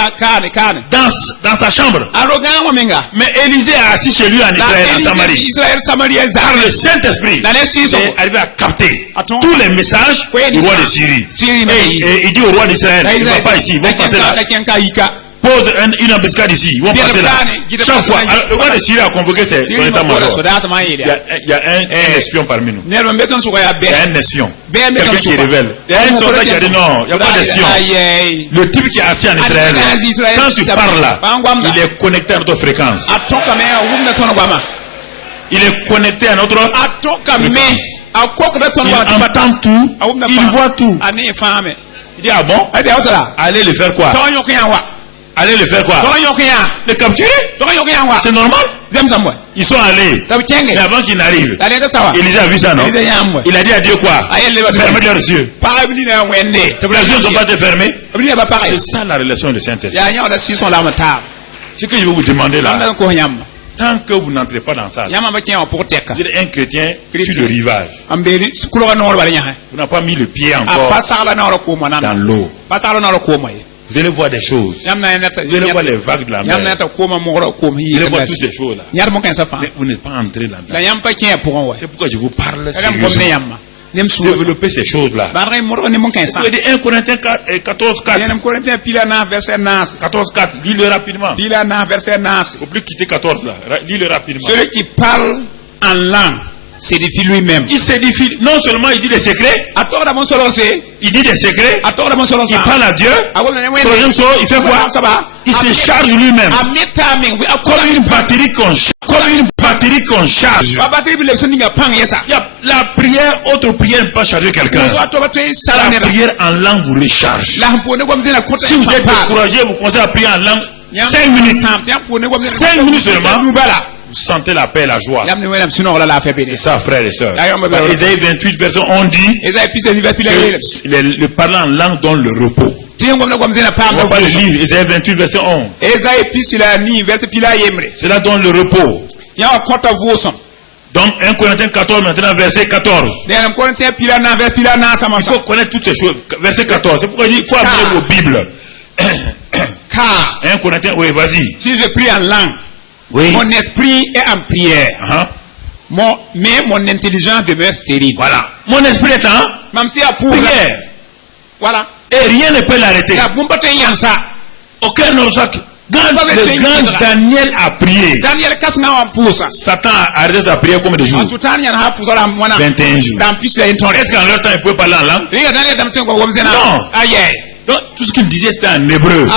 Dans sa chambre. Mais Élisée a assis chez lui en Israël, en Samarie. Par le Saint-Esprit, il est arrivé à capter tous les messages du roi de Syrie. Et il dit au roi d'Israël, il ne va pas ici, il va passer là. pose une embuscade ici, ils vont passer là. Chaque fois, le roi de Syrie a convoqué son état-major. Il y a un espion parmi nous. Il y a un espion. Quelqu'un qui révèle. Il y a un soldat qui a dit non, il n'y a pas d'espion. Le type qui est assis en Israël, quand tu parles là, il est connecté à notre fréquence. Il est connecté à notre fréquence. Il entend tout, il voit tout. Il dit ah bon? Allez le faire quoi? Allez le faire quoi? Le capturer? C'est normal. Ils sont allés. Mais avant qu'ils n'arrivent, Élisée a vu ça, non? Il a dit à Dieu quoi? Fermez leurs yeux. Les yeux ne sont pas fermés. C'est ça la relation de Saint-Esprit. Ce que je vais vous demander là, tant que vous n'entrez pas dans ça, un chrétien sur le rivage, vous n'avez pas mis le pied encore dans l'eau. Vous allez voir des choses. Vous allez voir les vagues de la mer. Vous allez voir toutes ces choses là. Mais vous n'êtes pas entré là-dedans. C'est pourquoi je vous parle sérieusement. Développer ces choses là. Vous avez 1 Corinthiens 14, 4. 14, 4. Lis-le rapidement. Il ne faut plus quitter 14 là. Lis-le rapidement. Celui qui parle en langue s'édifie lui-même. Il s'édifie. Non seulement il dit des secrets. Il dit des secrets. Il parle à Dieu. Troisième chose, il fait quoi? Il se charge lui-même. Comme une batterie qu'on charge. La prière, autre prière ne peut pas charger quelqu'un. La prière en langue vous recharge. Si vous êtes découragé, vous commencez à prier en langue 5 minutes. 5 minutes seulement. Vous sentez la paix et la joie. C'est ça, frères et sœurs. Ésaïe 28, verset 11 dit le parler en langue donne le repos. On va pas le lire. Ésaïe 28, verset 11. Cela donne le repos. Donc 1 Corinthiens 14 maintenant, verset 14. Il faut connaître toutes ces choses. Verset 14. C'est pourquoi il dit il faut amener vos Bibles. Car 1 Corinthiens, oui, vas-y. Si je prie en langue, oui, mon esprit est en prière. Mais mon intelligence demeure stérile. Voilà. Mon esprit est en prière. Voilà. Et rien ne peut l'arrêter. Aucun obstacle. Le grand Daniel a prié. Satan a arrêté sa prière combien de jours? 21 jours. Est-ce qu'en leur temps il pouvait parler en langue? Non. Donc, tout ce qu'il disait c'était en hébreu.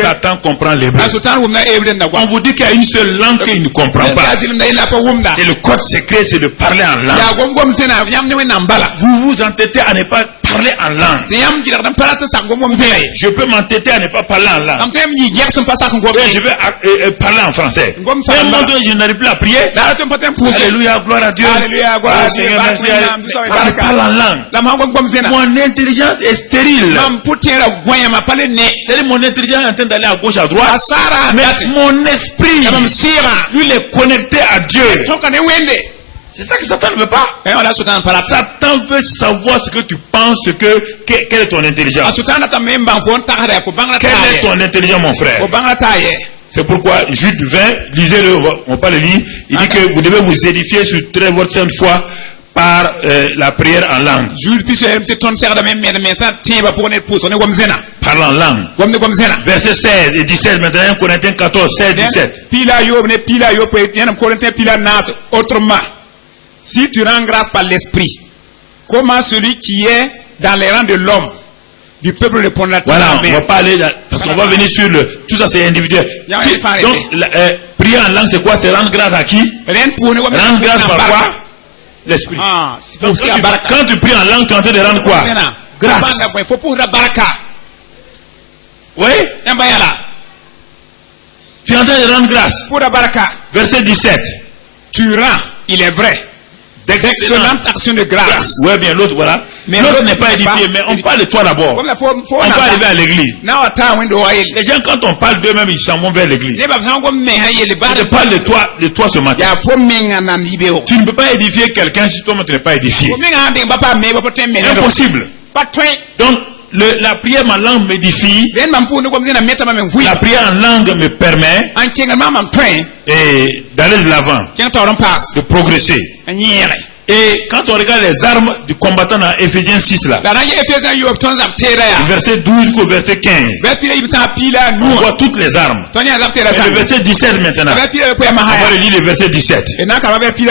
Satan comprend l'hébreu. On vous dit qu'il y a une seule langue qu'il ne comprend pas. C'est le code secret, c'est de parler en langue. Vous vous entêtez à ne pas parler en langue. Je peux m'entêter à ne pas parler en langue. Je vais parler en français. Je n'arrive plus à prier. Alléluia, gloire à Dieu. Alléluia, Seigneur, merci. Je parle en langue. Mon intelligence est stérile. C'est-à-dire mon intelligence est en train d'aller à gauche, à droite. Mais mon esprit, lui, il est connecté à Dieu. C'est ça que Satan ne veut pas. Satan veut savoir ce que tu penses, quelle est ton intelligence. Quelle est ton intelligence, mon frère? C'est pourquoi Jude 20, lisez-le, on va pas le lire. Il dit que vous devez vous édifier sur votre sainte foi par la prière en langue. Parle en langue. Verset 16 et 17, maintenant 1 Corinthiens 14, 16, 17. Autrement, si tu rends grâce par l'esprit, comment celui qui est dans les rangs de l'homme, du peuple répondra-t-il? Voilà, on va pas aller parce qu'on va venir sur le. Tout ça c'est individuel. Donc, prier en langue c'est quoi? C'est rendre grâce à qui? Rendre grâce par quoi? L'esprit. Quand tu pries en langue, tu es en train de rendre quoi? Grâce. Oui? Tu es en train de rendre grâce. Verset 17. Tu rends, il est vrai, d'excellentes actions de grâce. Oui, bien, l'autre, voilà. Mais l'autre n'est pas édifié, mais on parle de toi d'abord. On va arriver à l'église. Les gens, quand on parle d'eux-mêmes, ils s'en vont vers l'église. Je parle de toi ce matin. Tu ne peux pas édifier quelqu'un si toi-même tu n'es pas édifié. Impossible. Donc, la prière en langue m'édifie. La prière en langue me permet d'aller de l'avant, de progresser. Et quand on regarde les armes du combattant dans Ephésiens 6 là, du verset 12 jusqu'au verset 15, on voit toutes les armes. Et le verset 17 maintenant. On va lire le verset 17.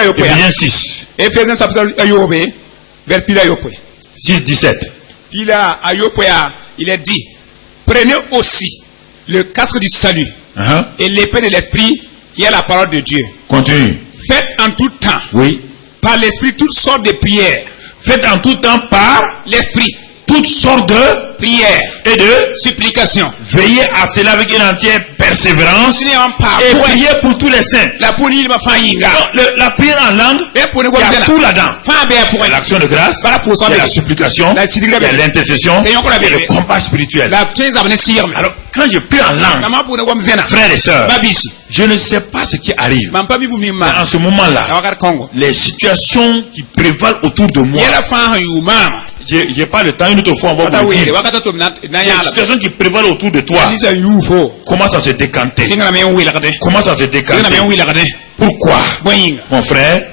Ephésiens 6. 6, 17. Il est dit, prenez aussi le casque du salut et l'épée de l'esprit qui est la parole de Dieu. Continue. Faites en tout temps, oui, par l'esprit, toutes sortes de prières. Faites en tout temps par l'esprit toutes sortes de prières et de supplications. Veillez à cela avec une entière persévérance et priez pour tous les saints. La prière en langue, il y a tout là-dedans. L'action de grâce, il y a la supplication, il y a l'intercession, il y a le combat spirituel. Alors, quand je prie en langue, frères et sœurs, je ne sais pas ce qui arrive. Mais en ce moment-là, les situations qui prévalent autour de moi, j'ai pas le temps, une autre fois on va vous dire. Les situations qui prévalent autour de toi commencent à se décanter. Commence à se décanter. Pourquoi, mon frère?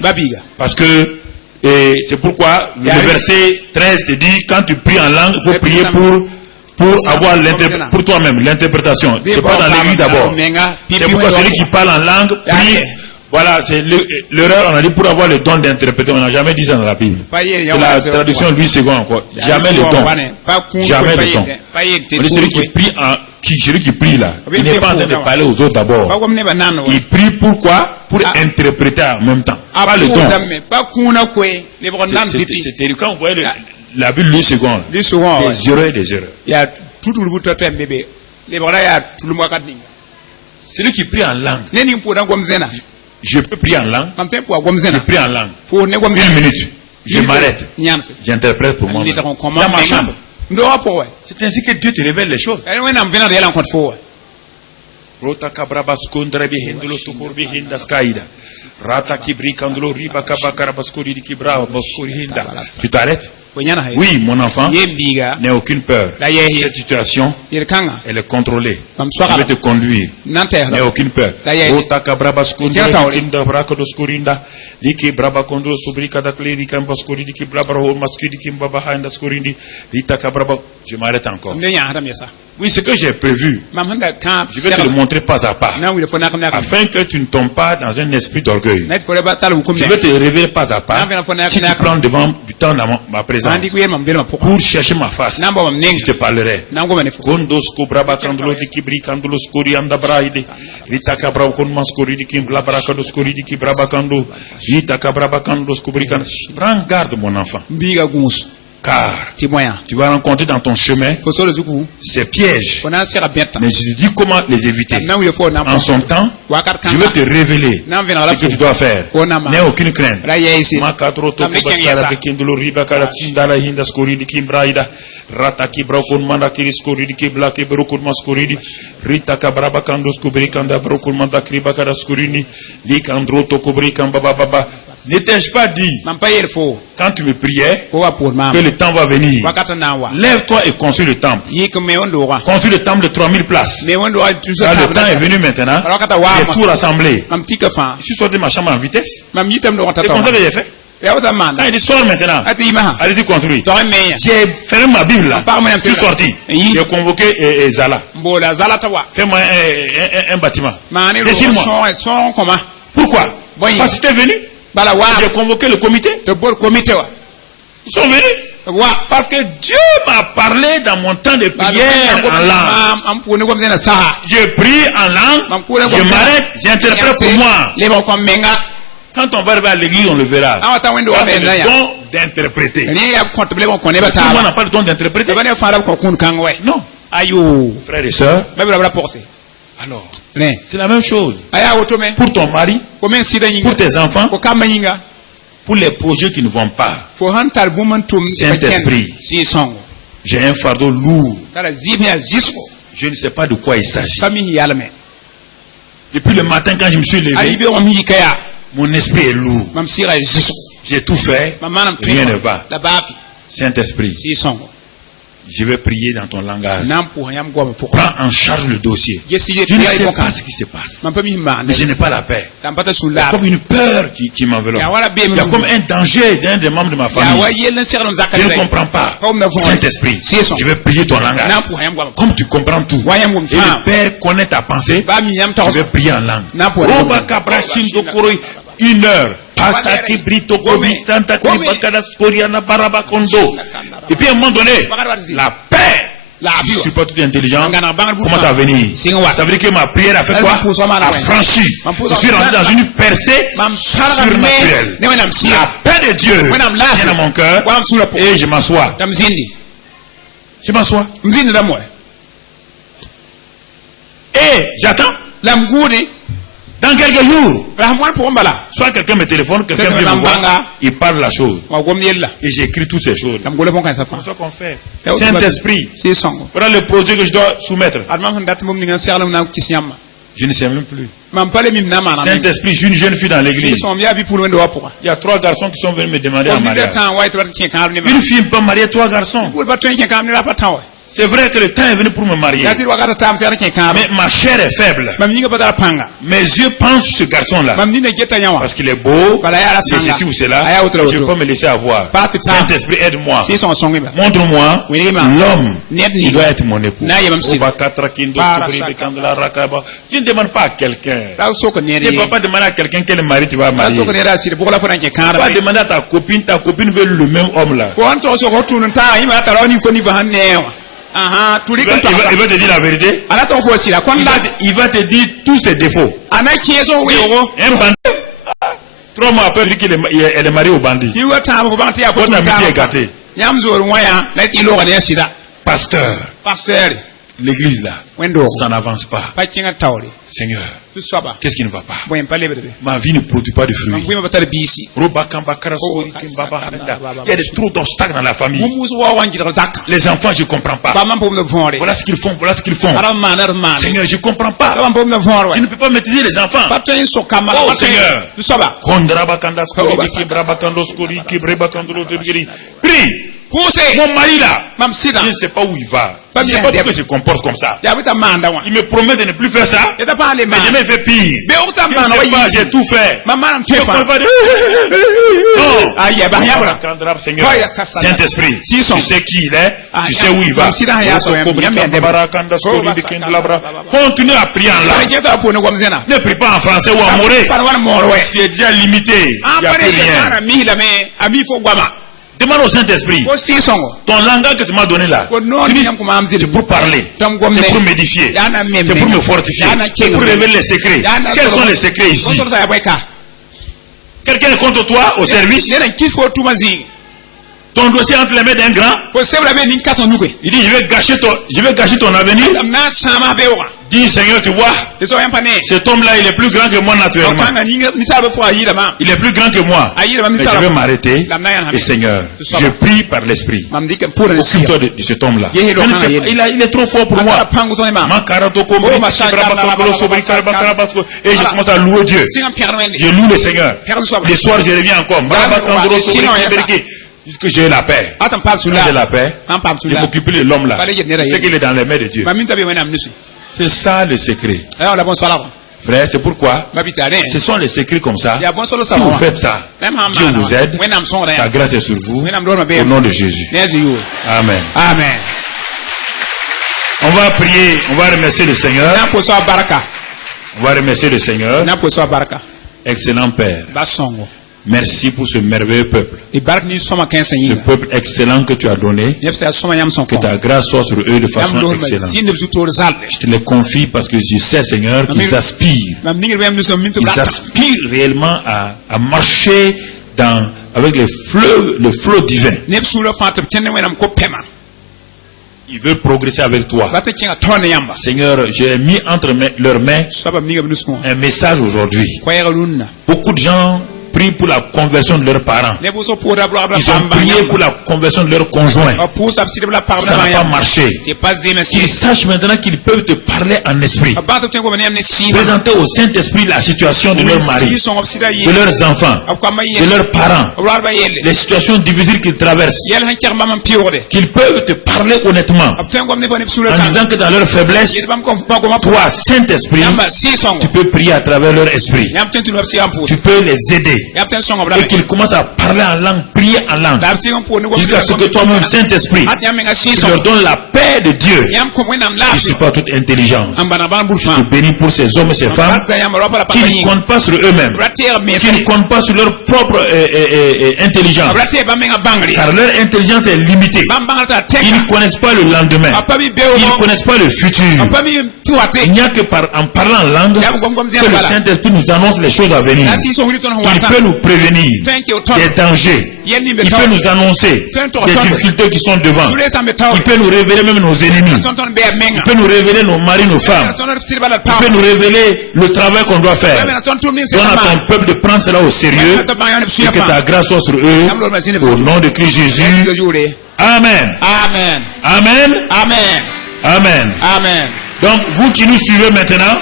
Parce que c'est pourquoi le verset 13 te dit, quand tu pries en langue, il faut prier pour avoir pour toi-même l'interprétation. C'est pas dans l'église d'abord. C'est pourquoi celui qui parle en langue prie. Voilà, c'est l'erreur, on a dit pour avoir le don d'interpréter, on n'a jamais dit ça dans la Bible. C'est la traduction Louis II encore. Jamais le don. Jamais le don. On dit celui qui prie là, il n'est pas en train de parler aux autres d'abord. Il prie pourquoi? Pour interpréter en même temps. Pas le don. C'est terrible. Quand vous voyez la Bible Louis II, des erreurs et des erreurs. Celui qui prie en langue. Je peux prier en langue. Je prie en langue. 1 minute. Je m'arrête. J'interprète pour moi. Dans ma chambre. C'est ainsi que Dieu te révèle les choses. Tu t'arrêtes? Oui, mon enfant, n'aie aucune peur. Cette situation, elle est contrôlée. Je vais te conduire. N'aie aucune peur. Je m'arrête encore. Oui, ce que j'ai prévu, je vais te le montrer pas à pas, afin que tu ne tombes pas dans un esprit d'orgueil. Je vais te révéler pas à pas, si tu prends du temps dans ma présence, pour chercher ma face, je te parlerai. Prends garde, mon enfant. Car tu vas rencontrer dans ton chemin ces pièges. Mais je te dis comment les éviter. En son temps, je vais te révéler ce que tu dois faire. N'aie aucune crainte. N'étais-je pas dit, quand tu me priais, que le temps va venir? Lève-toi et construis le temple. Construis le temple de 3000 places. Car le temps est venu maintenant. J'ai tout rassemblé. Je suis sorti de ma chambre en vitesse. C'est comme ça que j'ai fait. Quand il dit sors maintenant, allez-y construire. J'ai fermé ma Bible là. Je suis sorti. J'ai convoqué Zala. Fais-moi un bâtiment. Décide-moi. Pourquoi? Parce que tu es venu. J'ai convoqué le comité. Ils sont venus. Parce que Dieu m'a parlé dans mon temps de prière en langue. Je prie en langue, je m'arrête, j'interprète pour moi. Quand on va arriver à l'église, on le verra. C'est le don d'interpréter. Tout le monde n'a pas le don d'interpréter. Non. Frères et sœurs. Alors, c'est la même chose. Pour ton mari, pour tes enfants, pour les projets qui ne vont pas. Saint-Esprit, j'ai un fardeau lourd. Je ne sais pas de quoi il s'agit. Depuis le matin, quand je me suis levé, mon esprit est lourd. J'ai tout fait, rien ne va. Saint-Esprit, Je vais prier dans ton langage. Prends en charge le dossier. Je ne sais pas ce qui se passe. Mais je n'ai pas la paix. Il y a comme une peur qui m'enveloppe. Il y a comme un danger d'un des membres de ma famille. Je ne comprends pas. Saint-Esprit, je vais prier ton langage. Comme tu comprends tout. Et le Père connaît ta pensée. Je vais prier en langue. 1 heure. Et puis à un moment donné, la paix. Je ne suis pas tout intelligent. Comment ça va venir? Ça veut dire que ma prière a fait quoi? A franchi. Je suis rentré dans une percée surnaturelle. La paix de Dieu vient dans mon cœur et je m'assois. Je m'assois. Et j'attends. Dans quelques jours, soit quelqu'un me téléphone, quelqu'un vient me voir, il parle la chose. Et j'écris toutes ces choses. C'est ça qu'on fait. Saint-Esprit, voilà le projet que je dois soumettre. Je ne sais même plus. Saint-Esprit, je suis une jeune fille dans l'église. Il y a 3 garçons qui sont venus me demander en mariage. Une fille peut marier 3 garçons. C'est vrai que le temps est venu pour me marier. Mais ma chair est faible. Mes yeux pensent sur ce garçon-là. Parce qu'il est beau, c'est ceci ou cela. Je ne peux pas me laisser avoir. Saint-Esprit, aide-moi. Montre-moi l'homme qui doit être mon époux. Je ne demande pas à quelqu'un. Tu ne vas pas demander à quelqu'un quel mari tu vas marier. Tu ne vas pas demander à ta copine veut le même homme là. Il va te dire la vérité. Il va te dire tous ses défauts. Un bandit, 3 mois après, il dit qu'elle est mariée au bandit. Votre amitié est gâtée. Pasteur, l'église là, ça n'avance pas. Seigneur, qu'est-ce qui ne va pas? Ma vie ne produit pas de fruits. Il y a trop d'obstacles dans la famille. Les enfants, je ne comprends pas. Voilà ce qu'ils font, Seigneur, je ne comprends pas. Je ne peux pas maîtriser les enfants. Oh Seigneur. Prie. Mon mari là, je ne sais pas où il va. Je ne sais pas pourquoi il se comporte comme ça. Il me promet de ne plus faire ça. Mais demain il fait pire. Je ne sais pas, j'ai tout fait. Non. Saint-Esprit, tu sais qui il est, tu sais où il va. Continue à prier en langue. Ne prie pas en français ou en moré. Tu es déjà limité. Il n'y a plus rien. Demande au Saint-Esprit. Ton langage que tu m'as donné là, c'est pour parler, c'est pour m'édifier, c'est pour me fortifier, c'est pour révéler les secrets. Quels sont les secrets ici? Quelqu'un est contre toi au service? Ton dossier entre les mains d'un grand? Il dit je vais gâcher ton avenir. Dis Seigneur, tu vois, cet homme-là il est plus grand que moi naturellement. Il est plus grand que moi. Mais je vais m'arrêter. Et Seigneur, je prie par l'Esprit. Occupe-toi de cet homme-là. Il est trop fort pour moi. Et je commence à louer Dieu. Je loue le Seigneur. Le soir je reviens encore. Puisque j'ai la paix. Quand j'ai la paix, je m'occupe de l'homme là. C'est qu'il est dans les mains de Dieu. C'est ça le secret. Frère, c'est pourquoi ce sont les secrets comme ça. Si vous faites ça, Dieu vous aide. Sa grâce est sur vous. Au nom de Jésus. Amen. Amen. On va prier, on va remercier le Seigneur. On va remercier le Seigneur. Excellent Père. Merci pour ce merveilleux peuple. Ce peuple excellent que tu as donné. Que ta grâce soit sur eux de façon excellente. Je te les confie parce que je sais, Seigneur, qu'ils aspirent. Ils aspirent réellement à marcher avec le flot divin. Ils veulent progresser avec toi. Seigneur, j'ai mis entre leurs mains un message aujourd'hui. Beaucoup de gens prient pour la conversion de leurs parents. Ils ont prié pour la conversion de leurs conjoints. Ça n'a pas marché. Qu'ils sachent maintenant qu'ils peuvent te parler en esprit. Présenter au Saint-Esprit la situation de leur mari, de leurs enfants, de leurs parents, les situations difficiles qu'ils traversent. Qu'ils peuvent te parler honnêtement en disant que dans leur faiblesse, toi, Saint-Esprit, tu peux prier à travers leur esprit. Tu peux les aider. Et qu'ils commencent à parler en langue, prier en langue. Jusqu'à ce que toi-même, Saint-Esprit, tu leur donnes la paix de Dieu qui supporte toute intelligence. Je te bénis pour ces hommes et ces femmes qui ne comptent pas sur eux-mêmes, qui ne comptent pas sur leur propre intelligence. Car leur intelligence est limitée. Ils ne connaissent pas le lendemain. Ils ne connaissent pas le futur. Il n'y a que en parlant en langue que le Saint-Esprit nous annonce les choses à venir. Il peut nous prévenir des dangers. Il peut nous annoncer des difficultés qui sont devant. Il peut nous révéler même nos ennemis. Il peut nous révéler nos maris, nos femmes. Il peut nous révéler le travail qu'on doit faire. Donne à ton peuple de prendre cela au sérieux et que ta grâce soit sur eux. Au nom de Christ Jésus. Amen. Amen. Amen. Amen. Amen. Amen. Donc, vous qui nous suivez maintenant,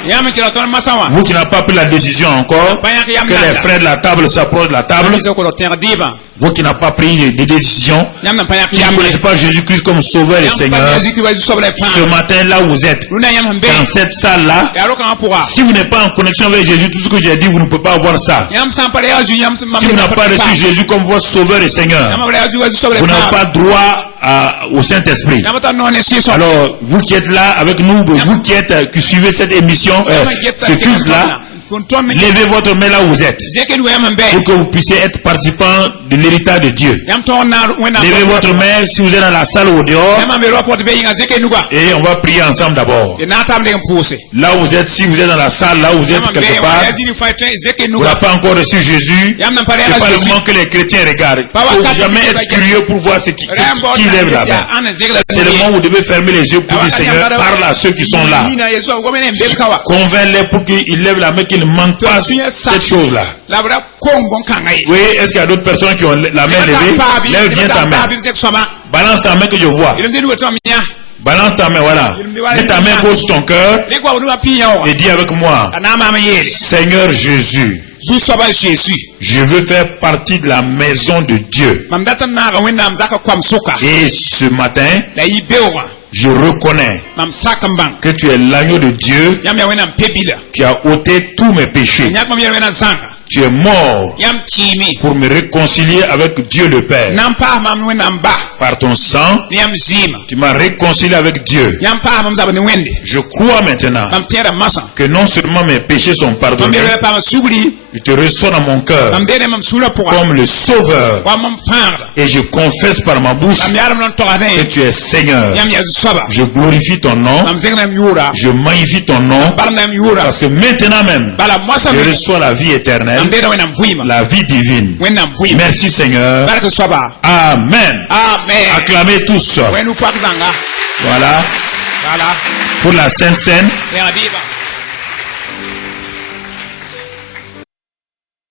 vous qui n'avez pas pris la décision encore, que les frères de la table s'approchent de la table, vous qui n'avez pas pris de décision, qui ne connaissez pas Jésus-Christ comme Sauveur et Seigneur, ce matin là où vous êtes, dans cette salle-là, si vous n'êtes pas en connexion avec Jésus, tout ce que j'ai dit, vous ne pouvez pas avoir ça. Si vous n'avez pas reçu Jésus comme votre Sauveur et Seigneur, vous n'avez pas droit au Saint-Esprit. Alors, vous qui êtes là avec nous, vous qui suivez cette émission, ce culte-là, levez votre main là où vous êtes pour que vous puissiez être participant de l'héritage de Dieu. Levez votre main si vous êtes dans la salle ou au dehors et on va prier ensemble d'abord. Là où vous êtes, si vous êtes dans la salle, là où vous êtes quelque part, vous n'avez pas encore reçu Jésus, c'est pas le moment que les chrétiens regardent. Il ne faut jamais être curieux pour voir ce qui lève la main. C'est le moment où vous devez fermer les yeux pour dire Seigneur, parle à ceux qui sont là. Convainc-les pour qu'ils lèvent la main, qu'ils ne manquent pas cette chose-là. Oui, est-ce qu'il y a d'autres personnes qui ont la main levée? Lève bien ta main. Balance ta main que je vois. Balance ta main, voilà. Mets ta main gauche sur ton cœur et dis avec moi, Seigneur Jésus, je veux faire partie de la maison de Dieu. Et ce matin, je reconnais que tu es l'agneau de Dieu qui a ôté tous mes péchés. Tu es mort pour me réconcilier avec Dieu le Père. Par ton sang, tu m'as réconcilié avec Dieu. Je crois maintenant que non seulement mes péchés sont pardonnés, je te reçois dans mon cœur comme le Sauveur. Et je confesse par ma bouche que tu es Seigneur. Je glorifie ton nom. Je magnifie ton nom. Parce que maintenant même, je reçois la vie éternelle. La vie divine. Merci Seigneur. Amen. Amen. Acclamez tous. Voilà. Pour la Sainte Seine.